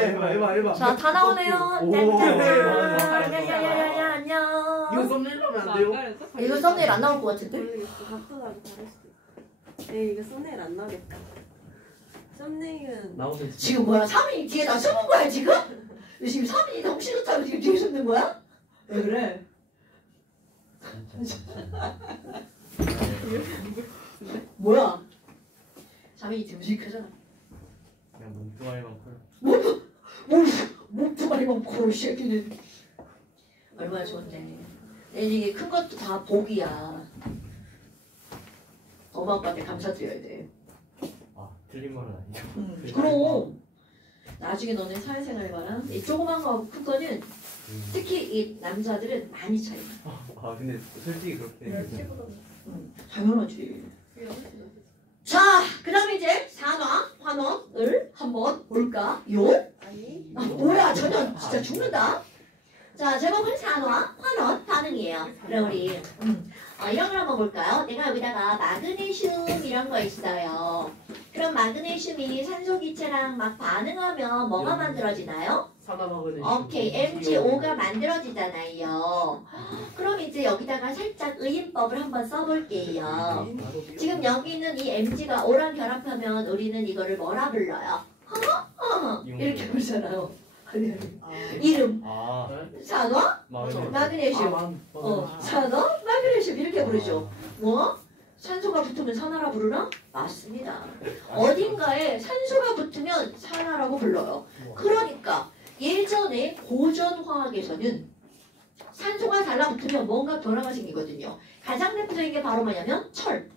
해봐. 자, 다 나오네요. 짠짠짠. 야야야야야 안녕. 이거 썸네일 하면 안 돼요? 이거 썸네일 안 나올 것 같은데? 모르겠어. 각도가 다를 수도 있어. 에이, 이거 썸네일 안 나오겠다. 썸네일은 나오면 지금 뭐야? 3인이 뒤에 나 숨은 거야 지금? 지금 3인이 정신없다고 지금 뒤에 숨는 거야? 왜 그래? 뭐야? 3인이 듬직하잖아. 그냥 몸뚱아리만 커요. 몸뚱아리만 커 새끼는. 얼마나 좋은데. 이게 큰 것도 다 복이야. 엄마 아빠한테 감사드려야 돼. 아 틀린 말은 아니죠. 그럼 나중에 너네 사회생활 해봐라. 이 조그만 거하고 큰 거는 특히 이 남자들은 많이 차이 나. 아 근데 솔직히 그렇게 당연하지. 자, 그 다음에 이제 산화, 환원을 한번 볼까요? 아니. 아, 뭐야, 전혀 진짜 죽는다. 자, 제목은 산화, 환원 반응이에요. 그럼 우리 이런 걸 한번 볼까요? 내가 여기다가 마그네슘 이런 거 있어요. 그럼 마그네슘이 산소 기체랑 막 반응하면 뭐가 만들어지나요? 산화마그네슘. 오케이, MgO가 만들어지잖아요. 그럼 이제 여기다가 살짝 의인법을 한번 써볼게요. 지금 여기 있는 이 Mg가 O랑 결합하면 우리는 이거를 뭐라 불러요? 이렇게 부르잖아요. 이름, 산화, 마그네슘. 산화, 마그네슘 이렇게 부르죠. 뭐? 산소가 붙으면 산화라 부르나? 맞습니다. 어딘가에 산소가 붙으면 산화라고 불러요. 그러니까 예전에 고전화학에서는 산소가 달라붙으면 뭔가 변화가 생기거든요. 가장 대표적인 게 바로 뭐냐면 철.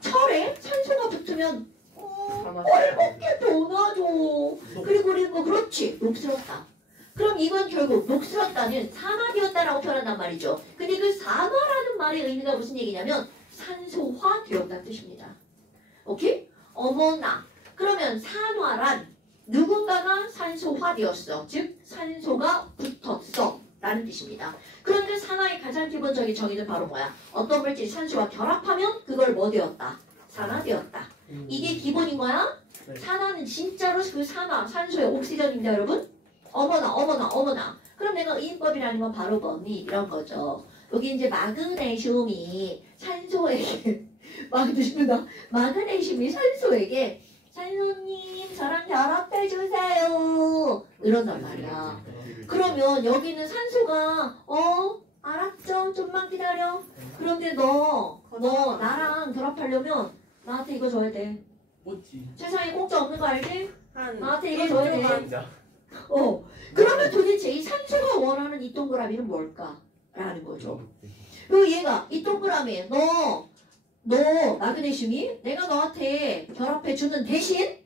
철에 산소가 붙으면 꼴곱게 변하죠. 그리고 우리 뭐 그렇지 녹슬었다. 그럼 이건 결국 녹슬었다는 산화되었다라고 표현한단 말이죠. 근데 그 산화라는 말의 의미가 무슨 얘기냐면 산소화되었다는 뜻입니다. 오케이? 어머나. 그러면 산화란 누군가가 산소화되었어. 즉 산소가 붙었어. 라는 뜻입니다. 그런데 산화의 가장 기본적인 정의는 바로 뭐야? 어떤 물질이 산소와 결합하면 그걸 뭐 되었다? 산화되었다. 이게 기본인 거야? 산화는 진짜로 그 산소의 옥시전입니다, 여러분? 어머나. 그럼 내가 의인법이라는 건 바로 뭐니? 이런 거죠. 여기 이제 마그네슘이 산소에게 마그네슘이 산소에게 산소님 저랑 결합해주세요 이런단 말이야. 그러면 여기 있는 산소가 알았죠? 좀만 기다려. 그런데 너 나랑 결합하려면 나한테 이거 줘야 돼. 세상에 공짜 없는 거 알지? 나한테 이거 줘야 돼. 그러면 도대체 이 산소가 원하는 이 동그라미는 뭘까? 라는 거죠. 그리고 얘가 이 동그라미 너 마그네슘이 내가 너한테 결합해주는 대신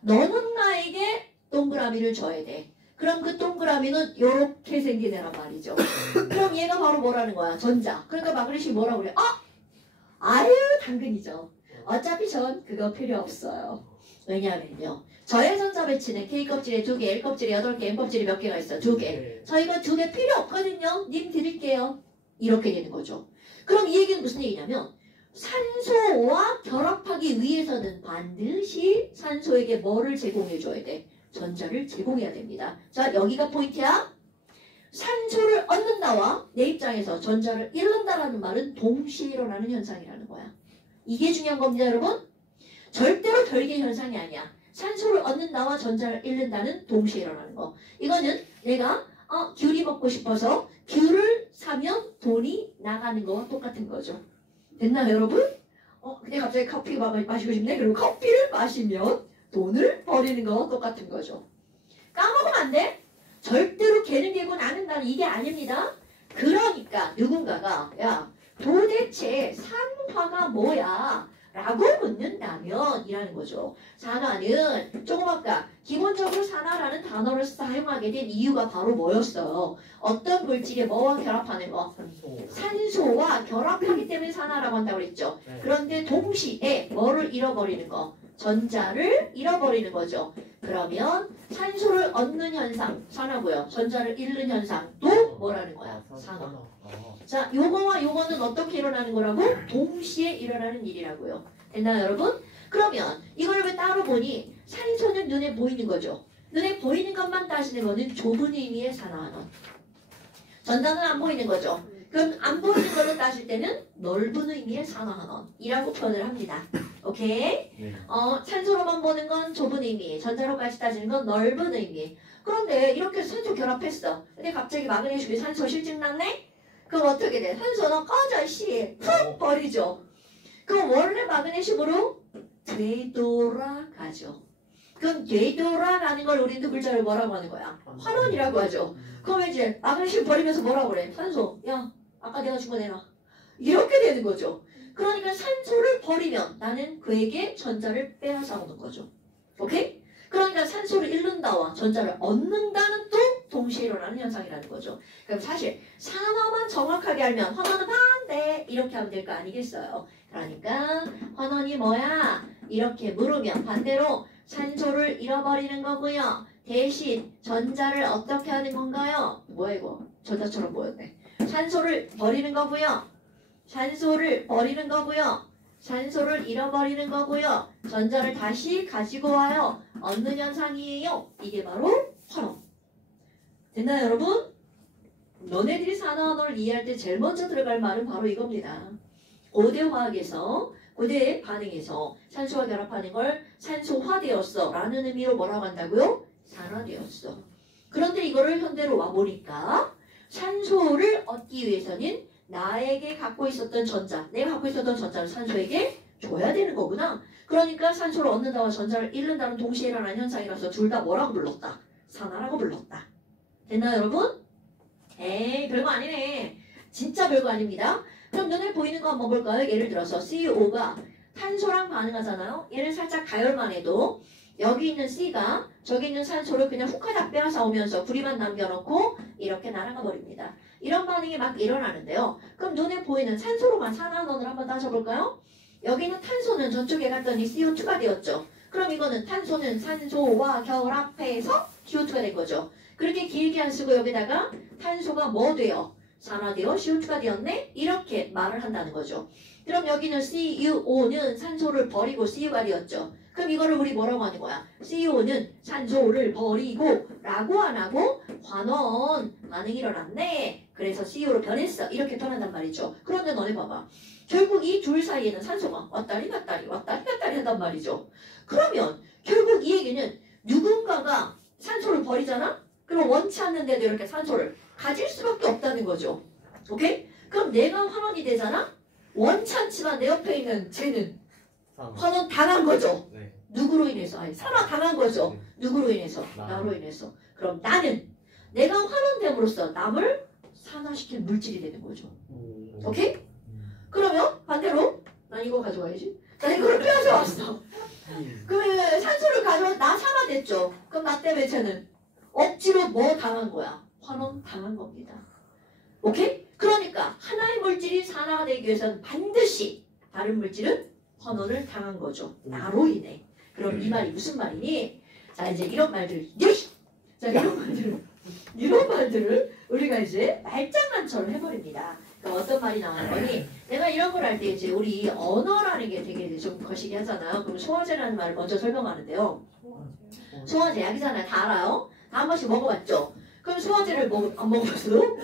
너는 나에게 동그라미를 줘야 돼. 그럼 그 동그라미는 이렇게 생긴 애란 말이죠. 그럼 얘가 바로 뭐라는 거야? 전자. 그러니까 마그네슘이 뭐라고 그래? 아유 당근이죠. 어차피 전 그거 필요 없어요. 왜냐하면요. 저의 전자 배치는 K껍질에 2개, L껍질에 8개, M껍질에 몇 개가 있어? 2개. 저 이거 2개 필요 없거든요. 님 드릴게요. 이렇게 되는 거죠. 그럼 이 얘기는 무슨 얘기냐면 산소와 결합하기 위해서는 반드시 산소에게 뭐를 제공해줘야 돼? 전자를 제공해야 됩니다. 자, 여기가 포인트야. 산소를 얻는다와 내 입장에서 전자를 잃는다라는 말은 동시에 일어나는 현상이라는 거야. 이게 중요한 겁니다, 여러분. 절대로 별개 현상이 아니야. 산소를 얻는다와 전자를 잃는다는 동시에 일어나는 거. 이거는 내가 귤이 먹고 싶어서 귤을 사면 돈이 나가는 거와 똑같은 거죠. 됐나요, 여러분? 근데 갑자기 커피 마시고 싶네? 그리고 커피를 마시면 돈을 버리는 거와 똑같은 거죠. 까먹으면 안 돼. 절대로 걔는 걔고 나는 나는 이게 아닙니다. 그러니까 누군가가 야 도대체 산화가 뭐야? 라고 묻는다면 이라는 거죠. 산화는 조금 아까 기본적으로 산화라는 단어를 사용하게 된 이유가 바로 뭐였어요? 어떤 물질이 뭐와 결합하는 거? 산소와 결합하기 때문에 산화라고 한다고 그랬죠. 그런데 동시에 뭐를 잃어버리는 거? 전자를 잃어버리는 거죠. 그러면 산소를 얻는 현상, 산화고요. 전자를 잃는 현상도 뭐라는 거야? 산화. 자, 요거와 요거는 어떻게 일어나는 거라고? 동시에 일어나는 일이라고요. 됐나요, 여러분? 그러면 이걸 왜 따로 보니 산소는 눈에 보이는 거죠. 눈에 보이는 것만 따지는 거는 좁은 의미의 산화환원. 전자는 안 보이는 거죠. 그럼 안 보이는 걸로 따질 때는 넓은 의미의 산화환원이라고 표현을 합니다. 오케이? 네. 산소로만 보는 건 좁은 의미, 전자로까지 따지는 건 넓은 의미. 그런데 이렇게 산소 결합했어. 근데 갑자기 마그네슘이 산소 실증 났네? 그럼 어떻게 돼? 산소 너 꺼져 씨. 푹 버리죠. 그럼 원래 마그네슘으로 되돌아가죠. 그럼 되돌아가는 걸 우리 두 글자를 뭐라고 하는 거야? 환원이라고 하죠. 그러면 이제 마그네슘 버리면서 뭐라고 그래? 산소, 야 아까 내가 준 거 내놔. 이렇게 되는 거죠. 그러니까 산소를 버리면 나는 그에게 전자를 빼앗아 오는 거죠. 오케이? 그러니까 산소를 잃는다와 전자를 얻는다는 또 동시에 일어나는 현상이라는 거죠. 그럼 사실 산화만 정확하게 알면 환원은 반대 이렇게 하면 될 거 아니겠어요. 그러니까 환원이 뭐야? 이렇게 물으면 반대로 산소를 잃어버리는 거고요. 대신 전자를 어떻게 하는 건가요? 뭐야 이거? 전자처럼 보였네. 산소를 버리는 거고요. 산소를 버리는 거고요. 산소를 잃어버리는 거고요. 전자를 다시 가지고 와요. 얻는 현상이에요. 이게 바로 환원. 됐나요 여러분? 너네들이 산화환원을 이해할 때 제일 먼저 들어갈 말은 바로 이겁니다. 고대 화학에서 고대 반응에서 산소와 결합하는 걸 산소화되었어 라는 의미로 뭐라고 한다고요? 산화되었어. 그런데 이거를 현대로 와보니까 산소를 얻기 위해서는 나에게 갖고 있었던 전자, 내가 갖고 있었던 전자를 산소에게 줘야 되는 거구나. 그러니까 산소를 얻는다와 전자를 잃는다는 동시에 일어나는 현상이라서 둘 다 뭐라고 불렀다? 산화라고 불렀다. 됐나요 여러분? 에이 별거 아니네. 진짜 별거 아닙니다. 그럼 눈에 보이는 거 한번 볼까요? 예를 들어서 CO가 탄소랑 반응하잖아요. 얘를 살짝 가열만 해도 여기 있는 C가 저기 있는 산소를 그냥 훅하다 빼앗아 오면서 구리만 남겨놓고 이렇게 날아가 버립니다. 이런 반응이 막 일어나는데요. 그럼 눈에 보이는 산소로만 산화환원을 한번 따져볼까요? 여기는 탄소는 저쪽에 갔더니 CO2가 되었죠. 그럼 이거는 탄소는 산소와 결합해서 CO2가 된 거죠. 그렇게 길게 안 쓰고 여기다가 탄소가 뭐 돼요? 산화되어 CO2가 되었네? 이렇게 말을 한다는 거죠. 그럼 여기는 CuO는 산소를 버리고 CU가 되었죠. 그럼 이거를 우리 뭐라고 하는 거야? CuO는 산소를 버리고 라고 안 하고 환원 반응이 일어났네. 그래서 Cu로 변했어. 이렇게 변한단 말이죠. 그런데 너네 봐봐. 결국 이 둘 사이에는 산소가 왔다리 갔다리 왔다리 갔다리 한단 말이죠. 그러면 결국 이 얘기는 누군가가 산소를 버리잖아? 그럼 원치 않는데도 이렇게 산소를 가질 수밖에 없다는 거죠. 오케이? 그럼 내가 환원이 되잖아? 원치 않지만 내 옆에 있는 쟤는 환원 당한 거죠. 네. 누구로 인해서? 아니, 산화 당한 거죠. 네. 누구로 인해서? 나로 인해서. 그럼 나는 내가 환원됨으로써 남을 산화시킨 물질이 되는 거죠. 오케이? 그러면 반대로 난 이거 가져와야지. 난 이거를 빼앗아 왔어. 그 산소를 가져와서 나 산화됐죠. 그럼 나 때문에 쟤는 억지로 뭐 당한 거야? 환원 당한 겁니다. 오케이? 그러니까 하나의 물질이 산화가 되기 위해서는 반드시 다른 물질은 환원을 당한 거죠. 나로 인해. 그럼 이 말이 무슨 말이니? 자 이제 이런 말들 자 이런 말들을 우리가 이제 말장난처럼 해버립니다. 그러니까 어떤 말이 나오는 거니? 내가 이런 걸 할 때 이제 우리 언어라는 게 되게 좀 거시기 하잖아요. 그럼 소화제라는 말을 먼저 설명하는데요. 소화제 약이잖아요. 다 알아요? 다 한 번씩 먹어봤죠? 그럼 소화제를 안 먹어봤어도?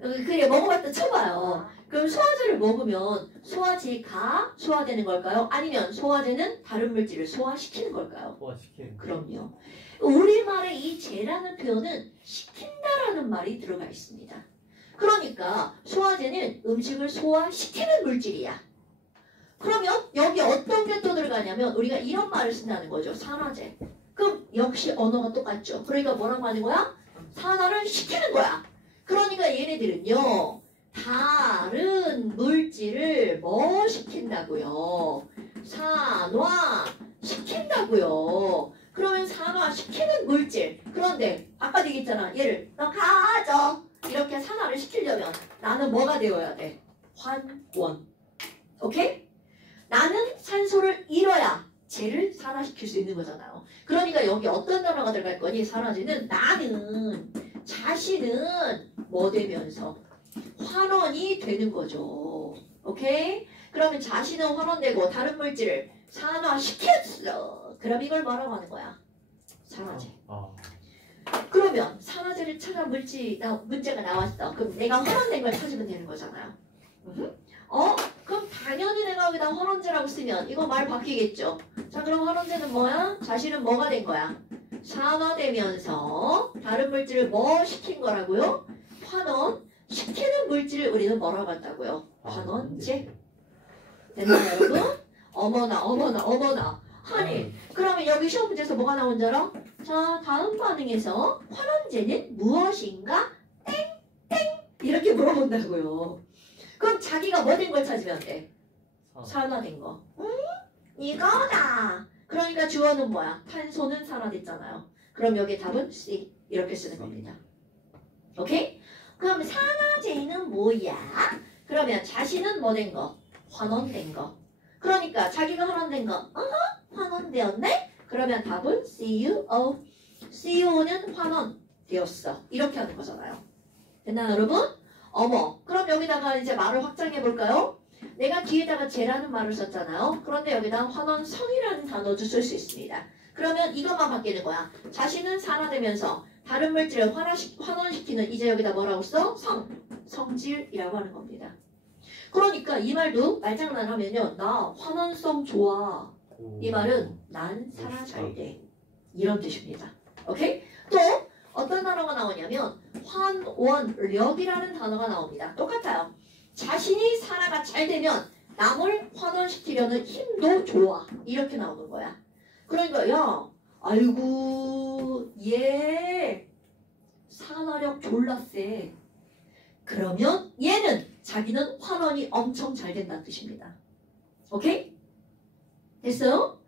그래 먹어봤다 쳐봐요. 그럼 소화제를 먹으면 소화제가 소화되는 걸까요? 아니면 소화제는 다른 물질을 소화시키는 걸까요? 소화시키는. 그럼요. 우리말의 이 제라는 표현은 시킨다라는 말이 들어가 있습니다. 그러니까 소화제는 음식을 소화시키는 물질이야. 그러면 여기 어떤 게 또 들어가냐면 우리가 이런 말을 쓴다는 거죠. 산화제. 그럼 역시 언어가 똑같죠. 그러니까 뭐라고 하는 거야? 산화를 시키는 거야. 그러니까 얘네들은요. 다른 물질을 뭐 시킨다고요? 산화시킨다고요. 그러면 산화시키는 물질. 그런데 아까 얘기했잖아. 얘를 너 가져. 이렇게 산화를 시키려면 나는 뭐가 되어야 돼? 환원. 오케이? 나는 산소를 잃어야 쟤를 산화시킬 수 있는 거잖아요. 그러니까 여기 어떤 단어가 들어갈 거니? 산화제는 나는 자신은 뭐 되면서 환원이 되는 거죠. 오케이? 그러면 자신은 환원되고 다른 물질을 산화시켰어. 그럼 이걸 뭐라고 하는 거야? 산화제. 아. 그러면 산화제를 찾아 문제가 나왔어. 그럼 내가 환원된 걸 찾으면 되는 거잖아요. 그럼 당연히 내가 여기다 환원제라고 쓰면 이거 말 바뀌겠죠. 자, 그럼 환원제는 뭐야? 자신은 뭐가 된 거야? 산화되면서 다른 물질을 뭐 시킨 거라고요? 환원 시키는 물질을 우리는 뭐라고 한다고요? 환원제. 됐나요, 여러분? 어머나. 아니, 그러면 여기 시험 문제에서 뭐가 나온 줄 알아? 자, 다음 반응에서 환원제는 무엇인가? 땡땡 이렇게 물어본다고요. 그럼 자기가 뭐 된 걸 찾으면 돼? 산화된 거. 이거다. 그러니까 주어는 뭐야? 탄소는 산화됐잖아요. 그럼 여기 답은 C 이렇게 쓰는 겁니다. 오케이? 그럼 산화제는 뭐야? 그러면 자신은 뭐 된 거? 환원된 거. 그러니까 자기가 환원된 거. 환원되었네? 그러면 답은 CO. CO는 환원되었어. 이렇게 하는 거잖아요. 됐나요, 여러분? 그럼 여기다가 이제 말을 확장해 볼까요? 내가 뒤에다가 제라는 말을 썼잖아요. 그런데 여기다 환원성이라는 단어도 쓸 수 있습니다. 그러면 이것만 바뀌는 거야. 자신은 산화되면서 다른 물질을 환원시키는 이제 여기다 뭐라고 써? 성질이라고 하는 겁니다. 그러니까 이 말도 말장난 하면요. 나 환원성 좋아. 이 말은 난 산화 잘 돼. 이런 뜻입니다. 오케이? 또 어떤 단어가 나오냐면 환원력이라는 단어가 나옵니다. 똑같아요. 자신이 산화가 잘 되면 남을 환원시키려는 힘도 좋아. 이렇게 나오는 거야. 그러니까 야 아이고 얘 산화력 졸라 세. 그러면 얘는 자기는 환원이 엄청 잘 된다는 뜻입니다. 오케이? 됐어요?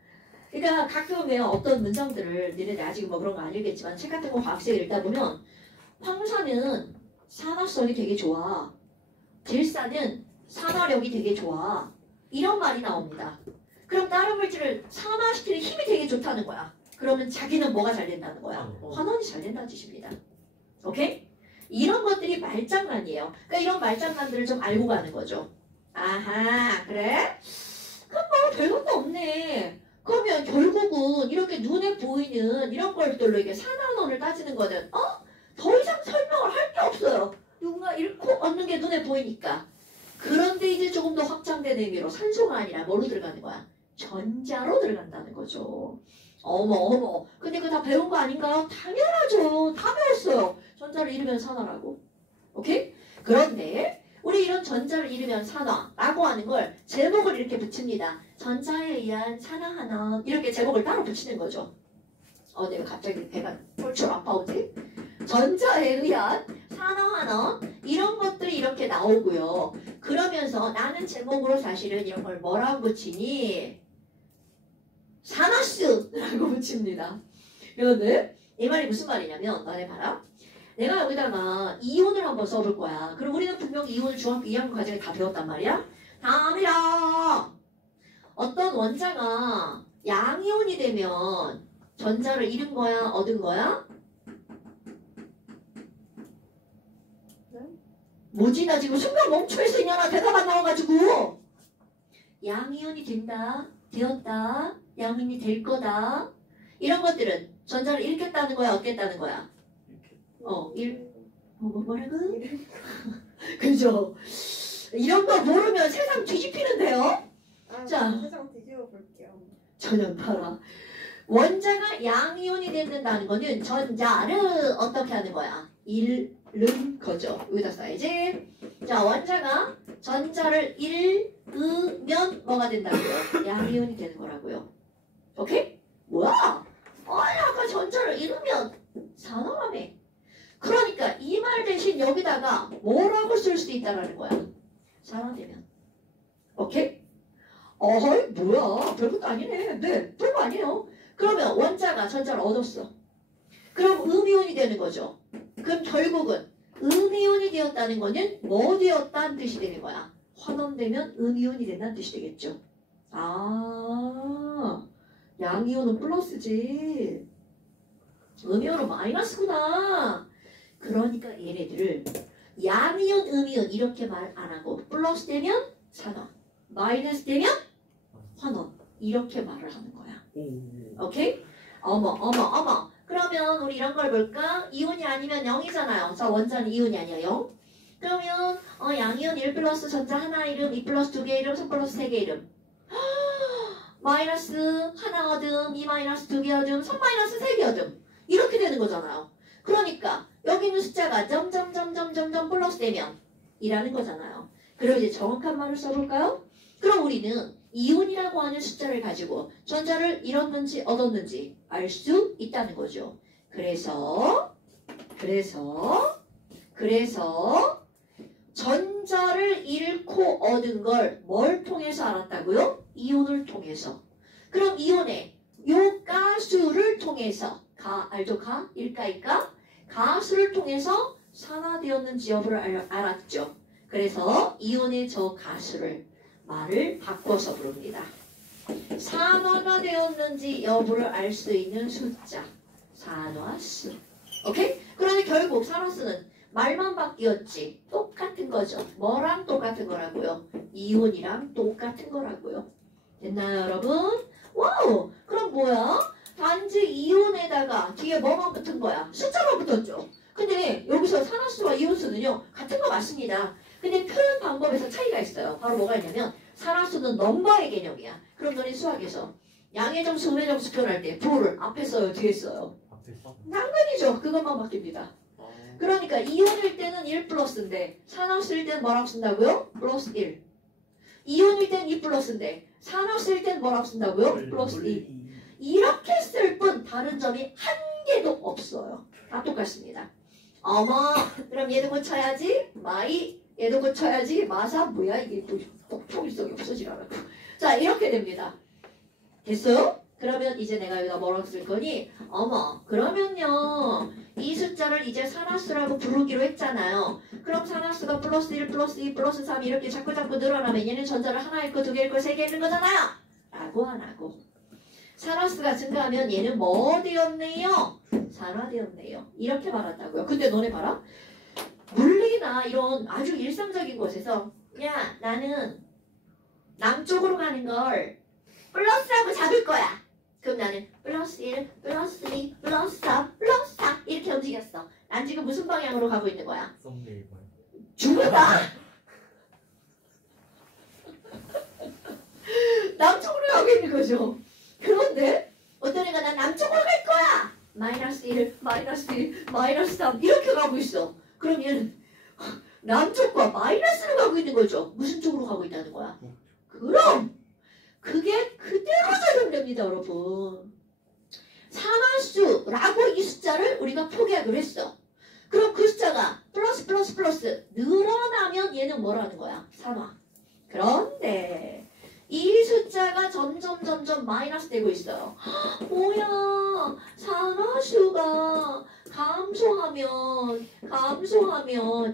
그러니까 가끔 왜 어떤 문장들을 니네들 아직 뭐 그런 거 아니겠지만 책 같은 거 과학책 읽다 보면 황사는 산화성이 되게 좋아. 질산은 산화력이 되게 좋아. 이런 말이 나옵니다. 그럼 다른 물질을 산화시키는 힘이 되게 좋다는 거야. 그러면 자기는 뭐가 잘 된다는 거야? 환원이 잘 된다는 뜻입니다. 오케이? 이런 것들이 말장난이에요. 그러니까 이런 말장난들을 좀 알고 가는 거죠. 아하, 그래? 그럼 뭐 별것도 없네. 그러면 결국은 이렇게 눈에 보이는 이런 것들로 이게 산화론을 따지는 거는 더 이상 설명을 할 게 없어요. 누군가 잃고 얻는 게 눈에 보이니까. 그런데 이제 조금 더 확장된 의미로 산소가 아니라 뭐로 들어가는 거야? 전자로 들어간다는 거죠. 어머. 근데 그거 다 배운 거 아닌가요? 당연하죠. 다 배웠어요. 전자를 잃으면 산화라고. 오케이? 그런데 우리 이런 전자를 잃으면 산화라고 하는 걸 제목을 이렇게 붙입니다. 전자에 의한 산화환원 이렇게 제목을 따로 붙이는 거죠. 내가 갑자기 배가 쫄쫄 아파오지? 전자에 의한 산화환원 이런 것들이 이렇게 나오고요. 그러면서 나는 제목으로 사실은 이런 걸 뭐라고 붙이니? 산화스라고 붙입니다. 그런데 이 말이 무슨 말이냐면 너네 봐라. 내가 여기다가 이온을 한번 써볼 거야. 그럼 우리는 분명히 이온을 중학교 2학년 과정에 다 배웠단 말이야. 다음이라 어떤 원자가 양이온이 되면 전자를 잃은 거야? 얻은 거야? 네? 뭐지? 나 지금 순간 멈춰있어. 이년아 대답 안 나와가지고. 양이온이 된다. 되었다. 양이온이 될 거다. 이런 것들은 전자를 잃겠다는 거야? 얻겠다는 거야? 뭐라고? 그죠? 이런 거 모르면 세상 뒤집히는데요? 자, 세상 뒤집어 볼게요. 전혀 봐라. 원자가 양이온이 된다는 거는 전자를 어떻게 하는 거야? 잃는 거죠. 여기다 써야지. 자, 원자가 전자를 잃으면 뭐가 된다고요? 양이온이 되는 거라고요. 오케이? 뭐야? 아까 전자를 잃으면 산화라며. 그러니까 이 말 대신 여기다가 뭐라고 쓸 수 있다라는 거야? 산화되면. 오케이? 뭐야? 별것도 아니네. 네, 별거 아니에요. 그러면 원자가 전자를 얻었어. 그럼 음이온이 되는 거죠. 그럼 결국은 음이온이 되었다는 거는 뭐 되었다는 뜻이 되는 거야? 환원되면 음이온이 된다는 뜻이 되겠죠. 양이온은 플러스지. 음이온은 마이너스구나. 그러니까 얘네들을 양이온, 음이온 이렇게 말 안 하고 플러스 되면 산화, 마이너스 되면 환원 이렇게 말을 하는 거야. 오케이? 어머. 그러면 우리 이런 걸 볼까? 이온이 아니면 0이잖아요. 자, 원자는 이온이 아니야, 0. 그러면 양이온 1 플러스 전자 하나 이름, 2 플러스 2개 이름, 3 플러스 3개 이름. 마이너스 하나 얻음, 2 마이너스 2개 얻음, 3 마이너스 3개 얻음. 이렇게 되는 거잖아요. 그러니까 여기 있는 숫자가 점점점점점점 플러스 되면 이라는 거잖아요. 그럼 이제 정확한 말을 써볼까요? 그럼 우리는 이온이라고 하는 숫자를 가지고 전자를 잃었는지 얻었는지 알 수 있다는 거죠. 그래서 전자를 잃고 얻은 걸 뭘 통해서 알았다고요? 이온을 통해서. 그럼 이온의 요 가수를 통해서 알죠? 일가 가수를 통해서 산화되었는지 여부를 알았죠. 그래서 이온의 저 가수를 말을 바꿔서 부릅니다. 산화가 되었는지 여부를 알 수 있는 숫자 산화수. 오케이? 그런데 결국 산화수는 말만 바뀌었지 똑같은 거죠. 뭐랑 똑같은 거라고요? 이온이랑 똑같은 거라고요. 됐나요 여러분? 와우! 그럼 뭐야? 단지 이온에다가 뒤에 뭐만 붙은 거야? 숫자만 붙었죠. 근데 여기서 산화수와 이온수는요 같은 거 맞습니다. 근데 표현 방법에서 차이가 있어요. 바로 뭐가 있냐면 산화수는 넘버의 개념이야. 그럼 너네 수학에서 양의 점수, 음의 점수 표현할 때 부호를 앞에 써요? 뒤에 써요? 앞에 써. 당근이죠. 그것만 바뀝니다. 그러니까 이온일 때는 1 플러스인데 산화수일 때는 뭐라고 쓴다고요? 플러스 1. 이온일 때는 2 플러스인데 산화수일 때는 뭐라고 쓴다고요? 플러스 2. 이렇게 쓸 뿐 다른 점이 한 개도 없어요. 다 똑같습니다. 어머 그럼 얘도 고쳐야지 마이 얘도 고쳐야지 마사 뭐야 이게 또 통일성이 없어지라고. 자 이렇게 됩니다. 됐어요? 그러면 이제 내가 여기다 뭐라고 쓸 거니? 어머 그러면요 이 숫자를 이제 산화수라고 부르기로 했잖아요. 그럼 산화수가 플러스 1 플러스 2 플러스 3 이렇게 자꾸 늘어나면 얘는 전자를 하나 있고 2개 있고 3개 있는 거잖아요. 라고 안 하고 산화수가 증가하면 얘는 뭐 되었네요? 산화되었네요. 이렇게 말한다고요. 근데 너네 봐라. 물리나 이런 아주 일상적인 곳에서 야 나는 남쪽으로 가는 걸 플러스라고 잡을 거야. 그럼 나는 플러스 1, 플러스 2, 플러스 3, 플러스 4 이렇게 움직였어. 난 지금 무슨 방향으로 가고 있는 거야? 썸네일 봐. 죽는다. 남쪽으로 가고 있는 거죠. 그런데 어떤 애가 난 남쪽으로 갈 거야. 마이너스 1, 마이너스 1, 마이너스 3 이렇게 가고 있어. 그럼 얘는 남쪽과 마이너스로 가고 있는 거죠. 무슨 쪽으로 가고 있다는 거야? 그럼 그게 그대로 적용됩니다 여러분. 산화수라고 이 숫자를 우리가 포기하기로 했어. 그럼 그 숫자가 플러스 플러스 플러스 늘어나면 얘는 뭐라는 거야? 산화. 그런데 이 숫자가 점점 마이너스 되고 있어요. 뭐야 산화수가 감소하면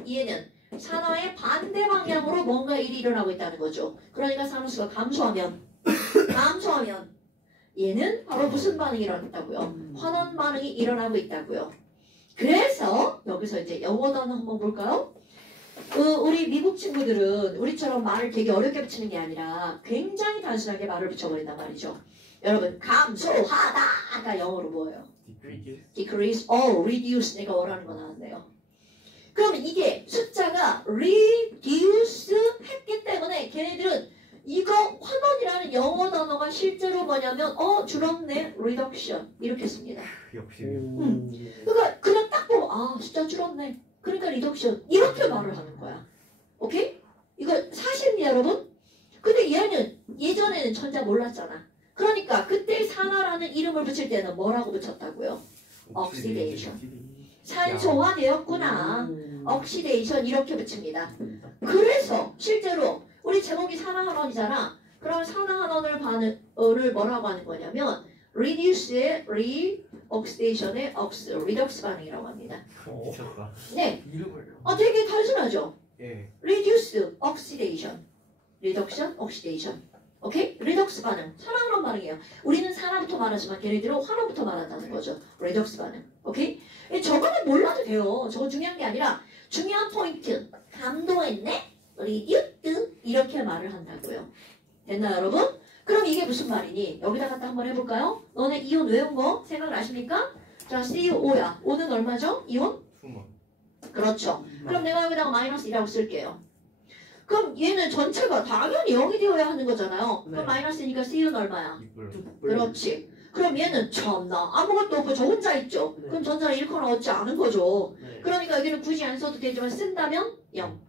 얘는 산화의 반대 방향으로 뭔가 일이 일어나고 있다는 거죠. 그러니까 산화수가 감소하면 얘는 바로 무슨 반응이 일어났다고요? 환원 반응이 일어나고 있다고요. 그래서 여기서 이제 영어 단어 한번 볼까요? 우리 미국 친구들은 우리처럼 말을 되게 어렵게 붙이는 게 아니라 굉장히 단순하게 말을 붙여버린단 말이죠. 여러분 감소하다가 영어로 뭐예요? decrease, reduce 내가 원하는 거 나왔네요. 그러면 이게 숫자가 reduce 했기 때문에 걔네들은 이거 환원이라는 영어 단어가 실제로 뭐냐면 줄었네 reduction 이렇게 씁니다. 역시. 그러니까 그냥 딱 보면 아 숫자 줄었네. 그러니까 reduction 이렇게 말을 하는 거야. 오케이? 이거 사실이야 여러분? 근데 얘는 예전에는 전자 몰랐잖아. 그러니까 그때 산화라는 이름을 붙일 때는 뭐라고 붙였다고요? oxidation. 산소화 되었구나. oxidation 이렇게 붙입니다. 그래서 실제로 우리 제목이 산화환원이잖아. 그럼 산화환원을 뭐라고 하는 거냐면 reduce의 oxidation의 redox 반응이라고 합니다. 미쳤다. 네. 이름을. 되게 단순하죠. 예. reduce oxidation, reduction, oxidation. 오케이? redox 반응, 산화환원 반응이에요. 우리는 산화부터 말하지만 걔네들은 환원부터 말한다는 거죠. redox 반응. 오케이? 저거는 몰라도 돼요. 저거 중요한 게 아니라 중요한 포인트. 감도했네? reduced 이렇게 말을 한다고요. 됐나 여러분? 그럼 이게 무슨 말이니? 여기다 갖다 한번 해볼까요? 너네 이온 외운 거 생각나십니까? 자, CO야. O는 얼마죠? 이온? 투만. 그렇죠. 그럼 내가 여기다가 마이너스 2라고 쓸게요. 그럼 얘는 전체가 당연히 0이 되어야 하는 거잖아요. 네. 그럼 마이너스니까 C는 얼마야? 이불. 그렇지. 그럼 얘는 참나 아무것도 없고 저 혼자 있죠. 네. 그럼 전자를 잃거나 얻지 않은 거죠. 네. 그러니까 여기는 굳이 안 써도 되지만 쓴다면 0.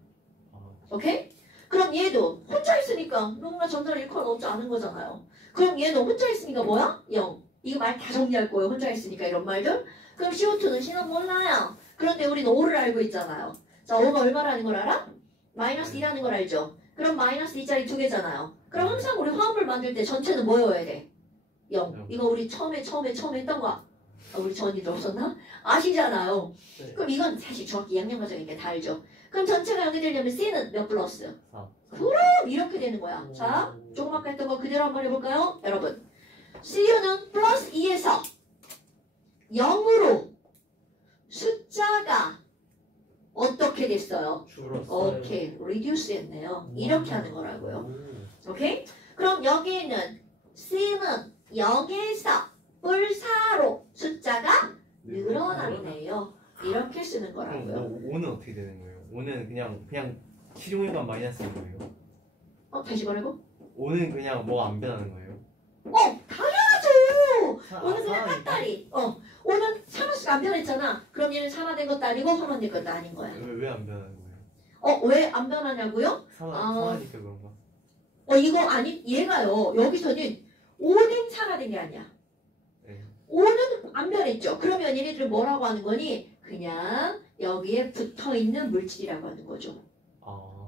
아, 오케이? 그럼 얘도 혼자 있으니까 누군가 전자를 잃거나 얻지 않은 거잖아요. 그럼 얘도 혼자 있으니까 뭐야? 0. 이거 말 다 정리할 거예요. 혼자 있으니까 이런 말들. 그럼 CO2는 신은 몰라요. 그런데 우리는 5를 알고 있잖아요. 자, 5가 얼마라는 걸 알아? 마이너스 2라는 걸 알죠. 그럼 마이너스 2짜리 2개잖아요. 그럼 항상 우리 화합을 만들 때 전체는 뭐여야 돼? 0. 이거 우리 처음에 했던 거. 우리 전이도 없었나? 아시잖아요. 네. 그럼 이건 사실 정확히 2학년 과정이니까 다 알죠. 그럼 전체가 0이 되려면 C는 몇 플러스? 4. 그럼 이렇게 되는 거야. 자, 조금 아까 했던 거 그대로 한번 해볼까요? 여러분. CU는 플러스 2에서 0으로 숫자가 어떻게 됐어요? 줄었어요. 오케이. reduce 했네요. 이렇게 하는 거라고요. 오. 오케이? 그럼 여기에는 C는 0에서 뿔4로 숫자가 늘어났네요. 이렇게 쓰는 거라고요. 그럼 5는 어떻게 되는 거예요? 5는 그냥 실용일관 마이너스인 거예요? 다시 말해보. 5는 그냥 뭐 안 변하는 거예요? 당연하죠. 오는 그냥 상황이- 깍다리. 오는 산화수가 안 변했잖아. 그럼 얘는 산화된 것도 아니고 환원된 것도 아닌 거야. 왜 안 변하는 거예요? 왜 안 변하냐고요? 상하니까 그런가? 이거 아니 얘가요. 여기서는 5는 산화된 게 아니야. 네. 5는 안 변했죠. 그러면 얘네들은 뭐라고 하는 거니? 그냥 여기에 붙어있는 물질이라고 하는 거죠. 아.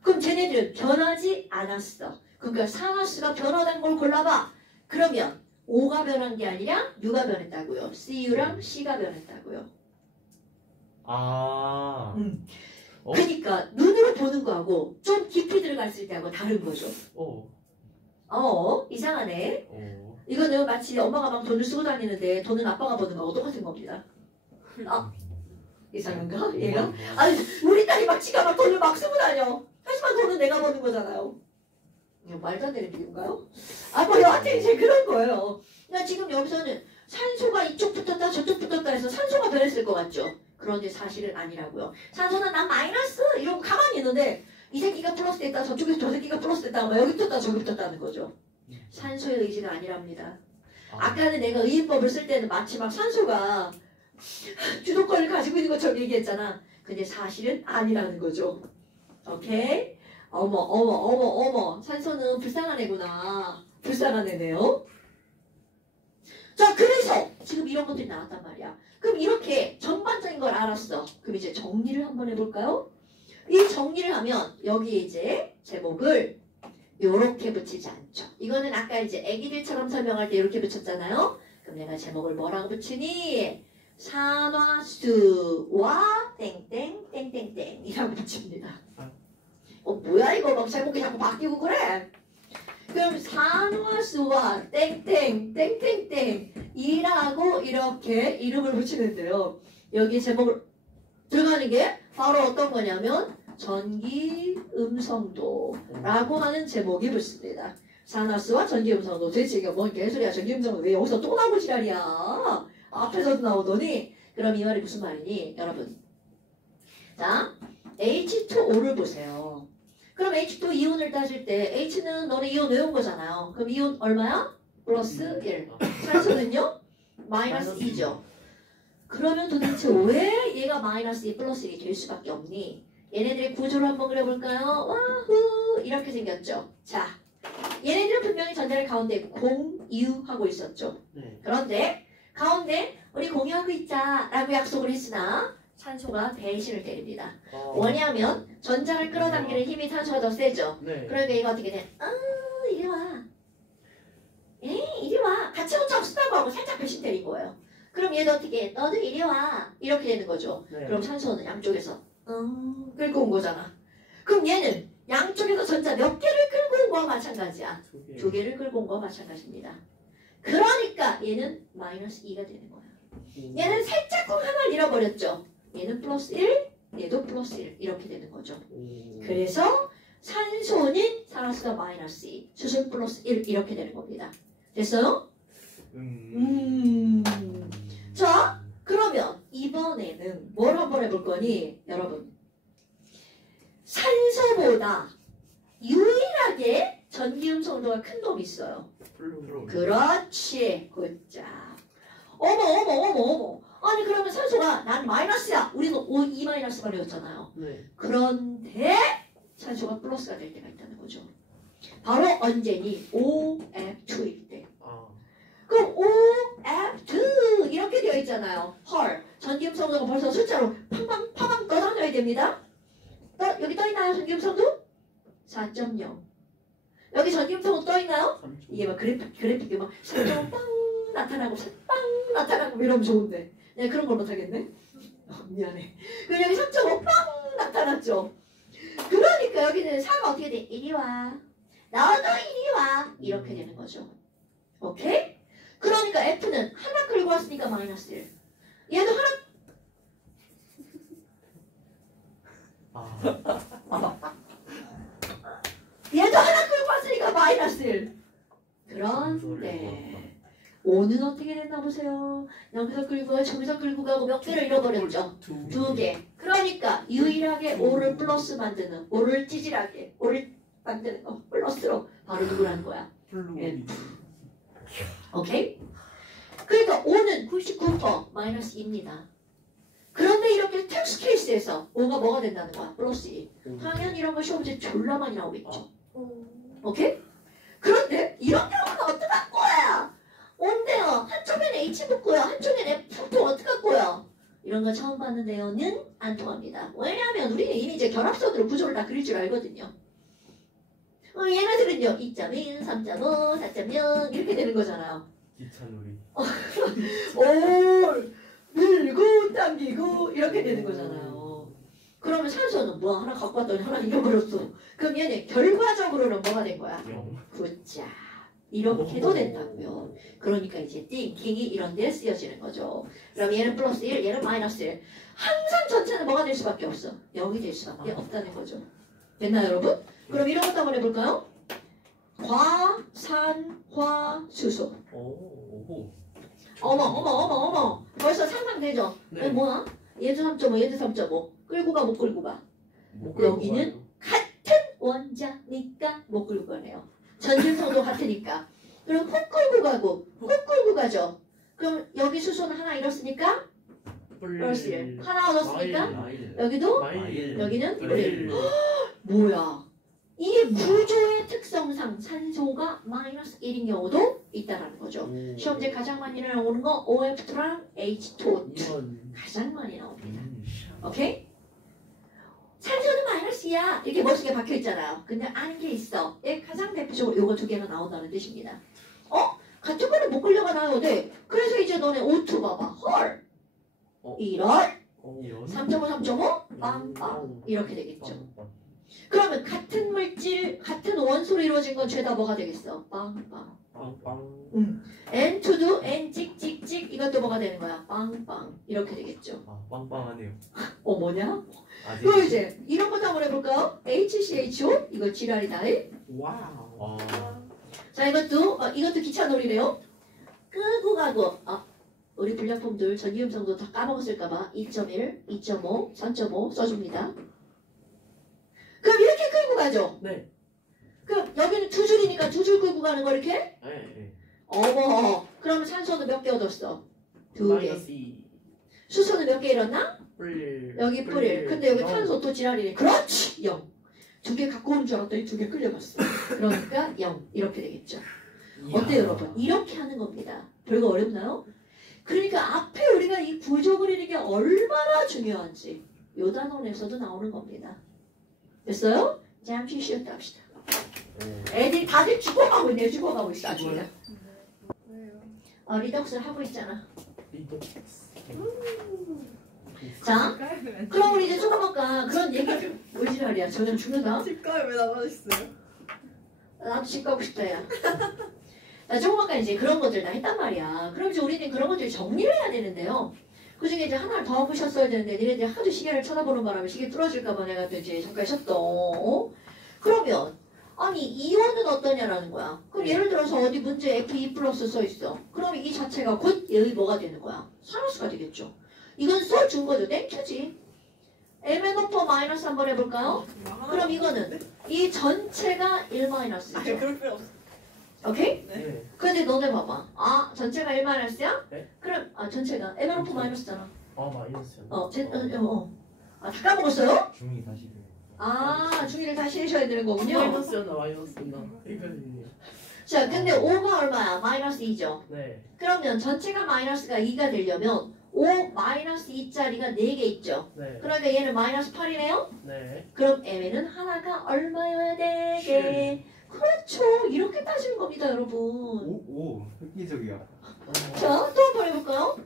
그럼 쟤네들은 변하지 않았어. 그러니까 산화수가 변화된 걸 골라봐. 그러면 O가 변한 게 아니라 U가 변했다고요. CU랑 C가 변했다고요. 아. 어? 그러니까 눈으로 보는 거하고 좀 깊이 들어갔을 때하고 다른 거죠. 이상하네. 이거는 마치 엄마가 막 돈을 쓰고 다니는데 돈은 아빠가 버는 거하고 똑같은 겁니다. 이상한가? 얘가? 아니 우리 딸이 막 지가 막 돈을 막 쓰고 다녀. 하지만 돈은 내가 버는 거잖아요. 이거 말도 안 되는 비유인가요? 뭐 여하튼 이제 그런 거예요. 그러니까 지금 여기서는 산소가 이쪽 붙었다 저쪽 붙었다 해서 산소가 변했을 것 같죠? 그런데 사실은 아니라고요. 산소는 난 마이너스 이러고 가만히 있는데 이 새끼가 플러스 됐다 저쪽에서 저 새끼가 플러스 됐다 막 여기 붙었다 저기 붙었다는 거죠. 산소의 의지가 아니랍니다. 아까는 내가 의인법을 쓸 때는 마치 막 산소가 주도권을 가지고 있는 것처럼 얘기했잖아. 근데 사실은 아니라는 거죠. 오케이? 어머. 산소는 불쌍한 애구나. 불쌍한 애네요. 자, 그래서 지금 이런 것들이 나왔단 말이야. 그럼 이렇게 전반적인 걸 알았어. 그럼 이제 정리를 한번 해볼까요? 이 정리를 하면 여기에 이제 제목을 요렇게 붙이지 않죠. 이거는 아까 이제 애기들처럼 설명할 때 이렇게 붙였잖아요. 그럼 내가 제목을 뭐라고 붙이니? 산화수와 땡땡땡땡땡 이라고 붙입니다. 뭐야 이거 막 제목이 자꾸 바뀌고 그래. 그럼 산화수와 땡땡땡땡땡 이라고 이렇게 이름을 붙이는데요. 여기 제목을 들어가는 게 바로 어떤 거냐면 전기 음성도라고 하는 제목이 붙습니다. 산화수와 전기 음성도. 도대체 이게 뭔 개소리야. 전기 음성도 왜 여기서 또 나오고 지랄이야. 앞에서도 나오더니. 그럼 이 말이 무슨 말이니? 여러분. 자, H2O를 보세요. 그럼 H2 이온을 따질 때 H는 너네 이온 외운 거잖아요. 그럼 이온 얼마야? 플러스 1. 산소는요? 마이너스 2죠. 그러면 도대체 왜 얘가 마이너스 2 플러스 1이 될 수밖에 없니? 얘네들의 구조를 한번 그려볼까요? 와후 이렇게 생겼죠. 자, 얘네들은 분명히 전자를 가운데 공유하고 있었죠. 네. 그런데 가운데 우리 공유하고 있자라고 약속을 했으나 산소가 배신을 때립니다. 뭐냐면 전자를 끌어당기는 힘이 산소가 더 세죠. 네. 그러니까 얘가 어떻게 돼? 이리 와. 이리 와. 같이 혼자 없었다고 하고 살짝 배신 때린 거예요. 그럼 얘도 어떻게 해? 너도 이리 와. 이렇게 되는 거죠. 네. 그럼 산소는 양쪽에서 끌고 온 거잖아. 그럼 얘는 양쪽에서 전자 몇 개를 끌고 온 거와 마찬가지야. 2개를 끌고 온 거와 마찬가지입니다. 그러니까 얘는 마이너스 2가 되는 거야. 얘는 살짝쿵 하나를 잃어버렸죠. 얘는 플러스 1, 얘도 플러스 1 이렇게 되는 거죠. 그래서 산소는 산화수가 마이너스 2, 수소 플러스 1 이렇게 되는 겁니다. 됐어요? 자, 그러면 이번에는 뭘 한번 해볼 거니? 여러분, 산소보다 유일하게 전기음 성도가 큰 놈이 있어요. 그렇지. 굿자. 어머. 아니 그러면 산소가 난 마이너스야. 우리는 2 마이너스가 되었잖아요. 네. 그런데 산소가 플러스가 될 때가 있다는 거죠. 바로 언제니? OF2일 때. 그럼 OF2 이렇게 되어 있잖아요. 헐. 전기음 성도가 벌써 숫자로 팡팡 떠다녀야 됩니다. 여기 떠있나요? 전기음 성도? 4.0. 여기 전기음 성도 떠있나요? 이게 막 그래픽이 막 4.0 빵 나타나고 4빵 나타나고 이러면 좋은데 내가 그런 걸 못하겠네? 미안해. 그럼 여기 3.5 빵 나타났죠? 그러니까 여기는 4가 어떻게 돼? 이리 와. 너도 이리 와. 이렇게 되는 거죠. 오케이? 그러니까 F는 하나 끌고 왔으니까 마이너스 1. 얘도 하나 얘도 하나 끌고 왔으니까 마이너스 1. 그런데 5는 어떻게 됐나 보세요. 여기서 끌고 가고 저기서 끌고 가고 몇 개를 잃어버렸죠. 2개. 그러니까 유일하게 5를 플러스 만드는 5를 찌질하게 5를 만드는 거 플러스로 바로 누구라는 거야. 오케이? 그러니까 5는 99% 마이너스 2입니다. 그런데 이렇게 특수 케이스에서 5가 뭐가 된다는 거야? 플러스 2. 당연히 이런 거 시험 문제 졸라 많이 나오겠죠. 오케이? 그런데 이런 경우는 어떡할 거야? 5인데요. 한쪽에는 H 붙고요. 한쪽에는 F 붙고 어떡할 거야? 이런 거 처음 봤는데요는 안 통합니다. 왜냐하면 우리는 이미 이제 결합선으로 구조를 다 그릴 줄 알거든요. 얘네들은요. 2.1, 3.5, 4.0 이렇게 되는 거잖아요. 기차놀이. 오, 밀고 당기고 이렇게 되는 거잖아요. 그러면 산소는 뭐 하나 갖고 왔더니 하나 잃어버렸어. 그럼 얘네 결과적으로는 뭐가 된 거야? 굿자. 이렇게도 된다고요. 그러니까 이제 띵킹이 이런 데에 쓰여지는 거죠. 그럼 얘는 플러스 1, 얘는 마이너스 1. 항상 전체는 뭐가 될 수밖에 없어? 0이 될 수밖에 없다는 거죠. 됐나요 여러분? 그럼 이런 것도 한번 해볼까요? 과, 산, 화, 수소. 어머. 벌써 상상되죠? 네. 뭐야? 얘도 3.5, 얘도 3.5. 끌고 가, 못 끌고 가. 여기는 같은 원자니까 못 끌고 가네요. 전진성도 같으니까. 그럼 콕 끌고 가고, 콕 끌고 가죠. 그럼 여기 수소는 하나 잃었으니까 플러스 1. 하나 얻었으니까 여기도 여기는 플. 뭐야? 이게 구조의 특성상 산소가 마이너스 1인 경우도 있다라는 거죠. 시험제 가장 많이 나오는 거 OF2랑 H2O2 가장 많이 나옵니다. 오케이? 산소는 마이너스야 이렇게 멋있게 박혀있잖아요. 근데 아닌 게 있어. 얘 가장 대표적으로 요거 두 개가 나온다는 뜻입니다. 같은 거는 못 끌려가나요? 네. 그래서 이제 너네 O2 봐봐. 헐. 이런 3.5, 3.5 빵빵 이렇게 되겠죠. 그러면 같은 물질, 같은 원소로 이루어진 건 죄다 뭐가 되겠어? 빵빵. N2도 N 찍찍찍 이것도 뭐가 되는 거야? 빵빵 이렇게 되겠죠. 빵빵하네요. 뭐냐? 그럼 이제 이런 것도 한번 해볼까요? HCHO 이거 지랄이다. 와우. 자 이것도 기차놀이래요. 끄고 가고 우리 불량품들 전기음성도 다 까먹었을까봐 2.1, 2.5, 3.5 써줍니다. 그럼 이렇게 끌고 가죠? 네. 그럼 여기는 두 줄이니까 두 줄 끌고 가는 거 이렇게? 네. 어머. 그러면 산소는 몇 개 얻었어? 2개. 수소는 몇 개 잃었나? 여기 뿔. 근데 여기 탄소 또 지랄이네. 그렇지! 0. 2개 갖고 오는 줄 알았더니 2개 끌려갔어. 그러니까 0. 이렇게 되겠죠. 어때요 여러분? 이렇게 하는 겁니다. 별거 어렵나요? 그러니까 앞에 우리가 이 구조 그리는 게 얼마나 중요한지 요 단원에서도 나오는 겁니다. 됐어요? 잠시 쉬었다 합시다. 애들이 다들 죽어가고 있어 아주 그냥. 리덕스를 하고 있잖아. 자, 그럼 우리 이제 조금만까 그런 얘기 좀 뭐지랄이야. 저는 죽는다. 집가에 왜 나가셨어요? 나도 집 가고 싶다 야. 나 조금만까 이제 그런 것들 다 했단 말이야. 그럼 이제 우리는 그런 것들 정리를 해야 되는데요. 그 중에 이제 하나를 더 보셨어야 되는데 니네들 하도 시계를 쳐다보는 바람에 시계 뚫어질까봐 내가 또 이제 잠깐 쉬었어. 그러면 아니 이온은 어떠냐라는 거야. 그럼 네. 예를 들어서 어디 문제 Fe 플러스 써 있어. 그럼 이 자체가 곧 여기 뭐가 되는 거야? 산화수가 되겠죠. 이건 써준 거죠. 땡큐지. MnO4 마이너스 한번 해볼까요? 그럼 이거는 이 전체가 1 마이너스죠. 그럴 필요 없어. 오케이? 네. 근데 너네 봐봐. 아 전체가 1 마이너스야? 네. 그럼 아 전체가 MnO4 마이너스잖아. 아 마이너스요. 아 다 까먹었어요? 중이 다시 돼. 아 중위를 다시 해셔야 되는 거군요. 마이너스였나 마이너스였나 헷갈리네요. 자 근데 5가 얼마야? 마이너스 2죠. 네. 그러면 전체가 마이너스가 2가 되려면 5 마이너스 2짜리가 4개 있죠. 네. 그러니까 얘는 마이너스 8이네요. 네. 그럼 m는 하나가 얼마여야 돼? 그렇죠. 이렇게 따지는 겁니다, 여러분. 오 획기적이야. 자, 또 한번 해볼까요?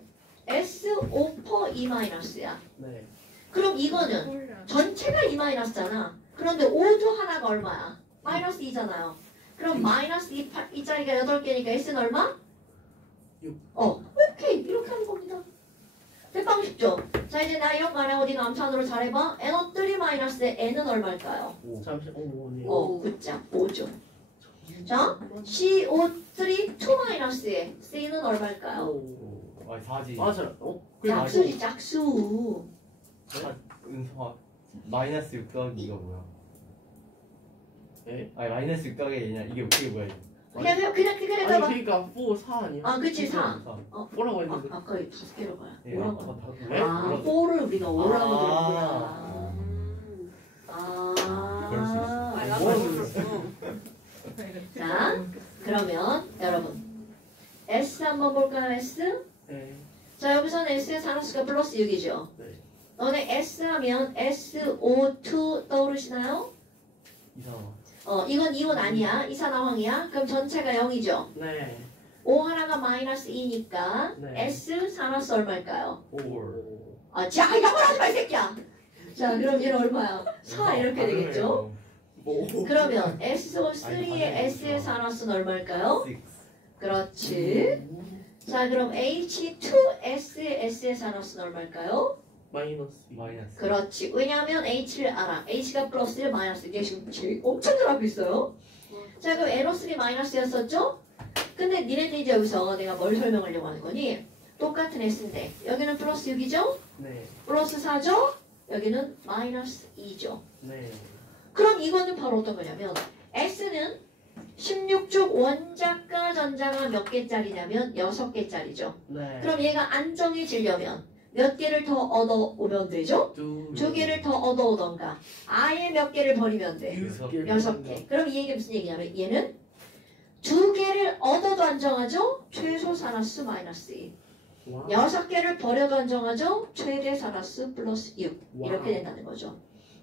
S5 퍼 2 마이너스야. 네. 그럼 이거는 전체가 2 마이너스잖아. 그런데 5도 하나가 얼마야? 마이너스 2잖아요. 그럼 마이너스 2짜리가 8개니까 S는 얼마? 6. 오케이. 이렇게 하는 겁니다. 대빵 쉽죠? 자, 이제 나 이런 거 안에 어디 남산으로 잘해봐. NO3 마이너스의 N은 얼마일까요? 잠시 오네. 9자 5죠. 자, CO3 2 마이너스의 C는 얼마일까요? 오. 아 4지. 맞아. 짝수지, 짝수. 은성아 마이너스 6 더하기 이거 뭐야? 네? 아니 마이너스 6 더하기 얘냐 이게 뭐야 이거? 그냥 아니 해봐봐. 그러니까 4 아니야? 아, 그치, 4. 4라고 했는데. 아까 5개로 봐요. 예, 뭐라고? 아까 다 네? 아, 4를 우리가 5라고 아. 들었구나. 그럴 수 아, 뭐 자, 그러면 여러분 S 한번 볼까요? S? 네. 자, 여기서는 S의 산화수가 플러스 6이죠. 네. 너네 S 하면 SO2 떠오르시나요? 이상아. 이건 이온 아니야. 이산화황이야. 그럼 전체가 0이죠. 네. O 하나가 마이너스 2니까 네. S 산화수 얼마일까요? 5. 아, 자, 영어 하지 마, 이 새끼야! 자, 그럼 얘는 얼마야? 4 이렇게 되겠죠? 뭐? 그러면 SO3의 S의 산화수는 얼마일까요? 6. 그렇지. 자, 그럼 H2S의 S의 산화수는 얼마일까요? 마이너스. 마이너스. 그렇지. 왜냐하면 H를 알아. H가 플러스 1 마이너스. 이게 지금 엄청 잘 알고 있어요. 자, 그럼 NO3 마이너스였었죠? 근데 니네들 이제 여기서 내가 뭘 설명하려고 하는 거니? 똑같은 S인데 여기는 플러스 6이죠? 네. 플러스 4죠? 여기는 마이너스 2죠. 네. 그럼 이거는 바로 어떤 거냐면 S는 16족 원자가 전자가 몇 개짜리냐면 6개짜리죠. 네. 그럼 얘가 안정해지려면 몇 개를 더 얻어오면 되죠? 2개를 더 얻어오던가 아예 몇 개를 버리면 돼. 6개. 그럼 이 얘기 무슨 얘기냐면 얘는 2개를 얻어도 안정하죠? 최소 산화수 마이너스 2. 6개를 버려도 안정하죠? 최대 산화수 플러스 6. 이렇게 된다는 거죠.